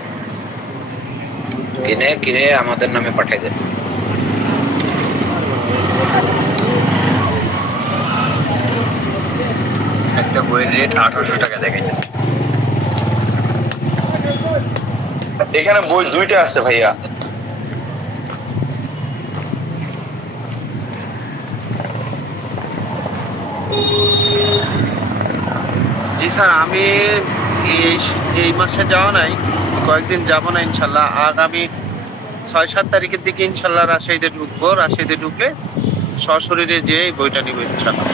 কিনে আমাদের নামে পাঠিয়ে দেন। একটা বইয়ের রেট 1800 টাকা দেখাইতেছে। এখানে বই 2টা আছে ভাইয়া। জি স্যার, আমি এই মাসে যাওয়া নাই, কয়েকদিন যাব না ইনশাল্লাহ। আগামী 6-7 তারিখের দিকে ইনশাল্লাহ রাজশাহীতে ঢুকবো। রাজশাহীতে ঢুকলে সশরীরে যেয়ে বইটা নিব ইনশাল্লাহ।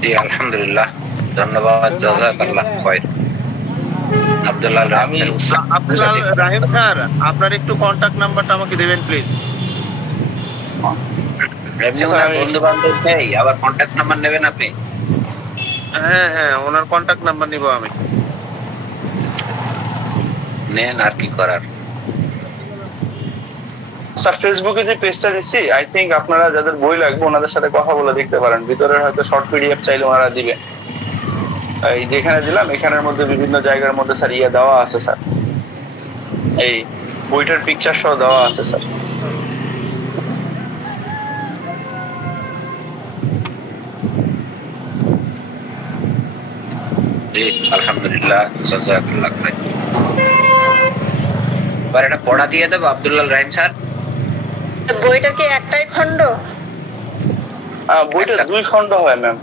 জি আলহামদুলিল্লাহ, ধন্যবাদ, জাযাকাল্লাহ খায়র। আব্দুল্লাহ রাহিম স্যার, আপনার একটু কন্টাক্ট নাম্বারটা আমাকে দেবেন প্লিজ। বন্ধু বান্ধব নেই, আবার কন্টাক্ট নাম্বার নেবেন আপনি? হ্যাঁ, ওনার কন্টাক্ট নাম্বার নিব আমি। নেন, আর কি করার। স্যার ফেসবুকে যে পেজটা দিচ্ছি, আই থিঙ্ক আপনারা যাদের বই লাগবে ওনাদের সাথে কথা বলে দেখতে পারেন। ভিতরে হয়তো শর্ট পিডিএফ চাইলে ওনারা দিবে। এই যেখানে দিলাম, এখানের মধ্যে বিভিন্ন জায়গার মধ্যে স্যার ইয়ে দেওয়া আছে স্যার, এই বইটার পিকচার সহ দেওয়া আছে স্যার। জি আলহামদুলিল্লাহ, জাযাকাল্লাহ খায়র। এবার এটা পড়া দিয়ে দেবো আব্দুল্লাহ রাহিম স্যার। বইটার কি একটাই খণ্ড? বইটা 2 খণ্ড হয় ম্যাম।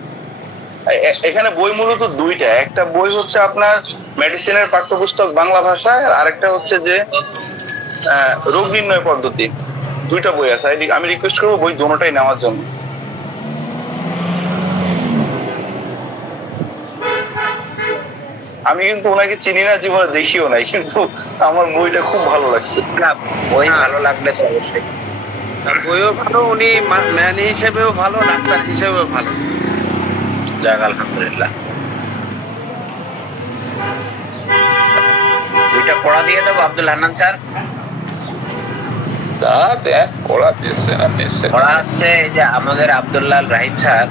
এখানে বই মূলত দুইটা, একটা বই হচ্ছে আপনার মেডিসিনের পাঠ্যপুস্তক বাংলা ভাষায়, আর আরেকটা হচ্ছে যে রোগ নির্ণয় পদ্ধতি। দুইটা বই আছে, আমি রিকোয়েস্ট করবো বই দুটোটাই নেওয়ার জন্য। আমি কিন্তু ওনাকে চিনি না, জীবনে দেখিও নাই, কিন্তু আমার বইটা খুব ভালো লাগছে। না, বই ভালো লাগলে তো অবশ্যই। বইও ভালো, উনি ম্যান হিসেবেও ভালো, ডাক্তার হিসেবেও ভালো। যাক, আলহামদুলিল্লাহ। দুইটা পড়া দিয়ে দেবো আব্দুল হান্নান স্যার। তা দেখ, পড়া দিচ্ছেন আপনি। পড়া হচ্ছে এই যে আমাদের আব্দুল্লাহ রাহিম স্যার,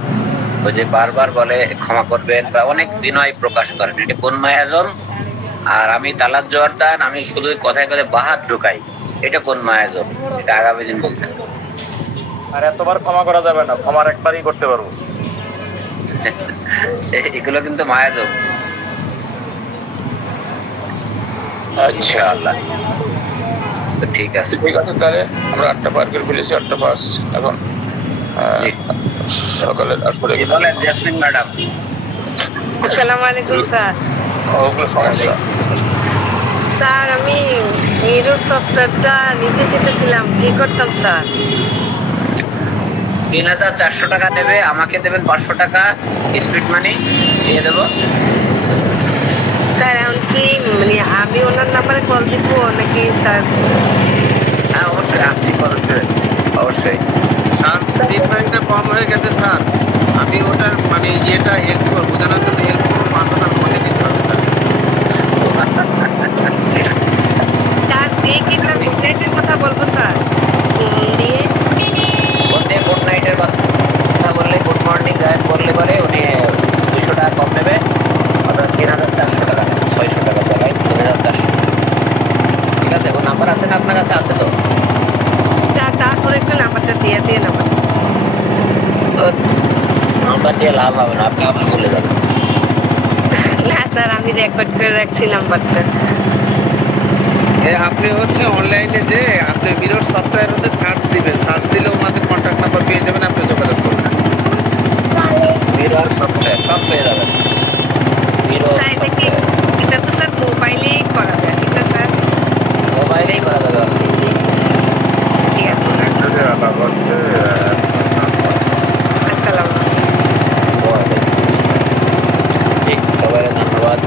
ওই যে বারবার বলে ক্ষমা করবেন বা অনেক বিনয় প্রকাশ করেন, এটা কোন মায়াজম। আর আমি তালাত জোয়ারদান, আমি শুধু কথায় কথায় বাহাত ঢুকাই, এটা কোন মায়াজম, এটা আগামী দিন বলতে হবে। আর এতবার ক্ষমা করা যাবে না, ক্ষমার একবারই করতে পারবো। এগুলো কিন্তু মায়াজম। আচ্ছা, আল্লাহ, ঠিক আছে। ঠিক আছে, তাহলে আমরা 8টা পার করে ফেলেছি, 8টা পাস। এখন সকালে আসলে বলেন জেসমিন ম্যাডাম। আসসালামু আলাইকুম স্যার। ওগুলো সমস্যা। স্যার, আমি মিরর সফটওয়্যারটা নিতে চেয়েছিলাম, কি করতাম স্যার? 3400 টাকা নেবে, আমাকে দেবেন 500 টাকা স্পিড মানি দিয়ে দেবো। স্যার এখন কি মানে আমি ওনার নাম্বারে কল দিব নাকি স্যার? হ্যাঁ অবশ্যই, আপনি করবেন অবশ্যই। স্যার ট্রিটমেন্টটা কম হয়ে গেছে স্যার, আমি ওটার মানে ইয়েটা একটু বোঝানোর জন্য একটু 5000 মধ্যে দিতে হবে স্যার। স্যার দিয়ে কি স্যার গুড নাইটের কথা বলবো স্যার? দিয়ে গুড নাইটের কথা বললে, গুড মর্নিং গায়ে বললে পরে উনি 200 টাকা কম নেবে, অর্থাৎ 3400 টাকা নেবে, 600 টাকা বলাই 3400। ঠিক আছে, ও নাম্বার আছে না আপনার কাছে? আছে তো স্যার, তারপরে একটু নাম্বারটা দিয়ে দিয়ে নাম্বার দিয়ে লাভ হবে না, আপনি আবার বলে যাবেন। না স্যার, আমি রেকর্ড করে রাখছি নাম্বারটা। আপনি হচ্ছে অনলাইনে যে আপনি মিরর সফটওয়্যার হচ্ছে সার্চ দিবেন, সার্চ দিলে ওনাদের কন্ট্যাক্ট নাম্বার পেয়ে যাবেন, আপনি যোগাযোগ করবেন। মিরর সফটওয়্যার সব পেয়ে যাবেন। স্যার এটা তো স্যার মোবাইলেই করা যায়, ঠিক আছে স্যার? মোবাইলেই করা যাবে আপনি। ঠিক আছে, আসসালাম। ঠিক, সবাই ধন্যবাদ।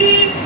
আল্লাহ।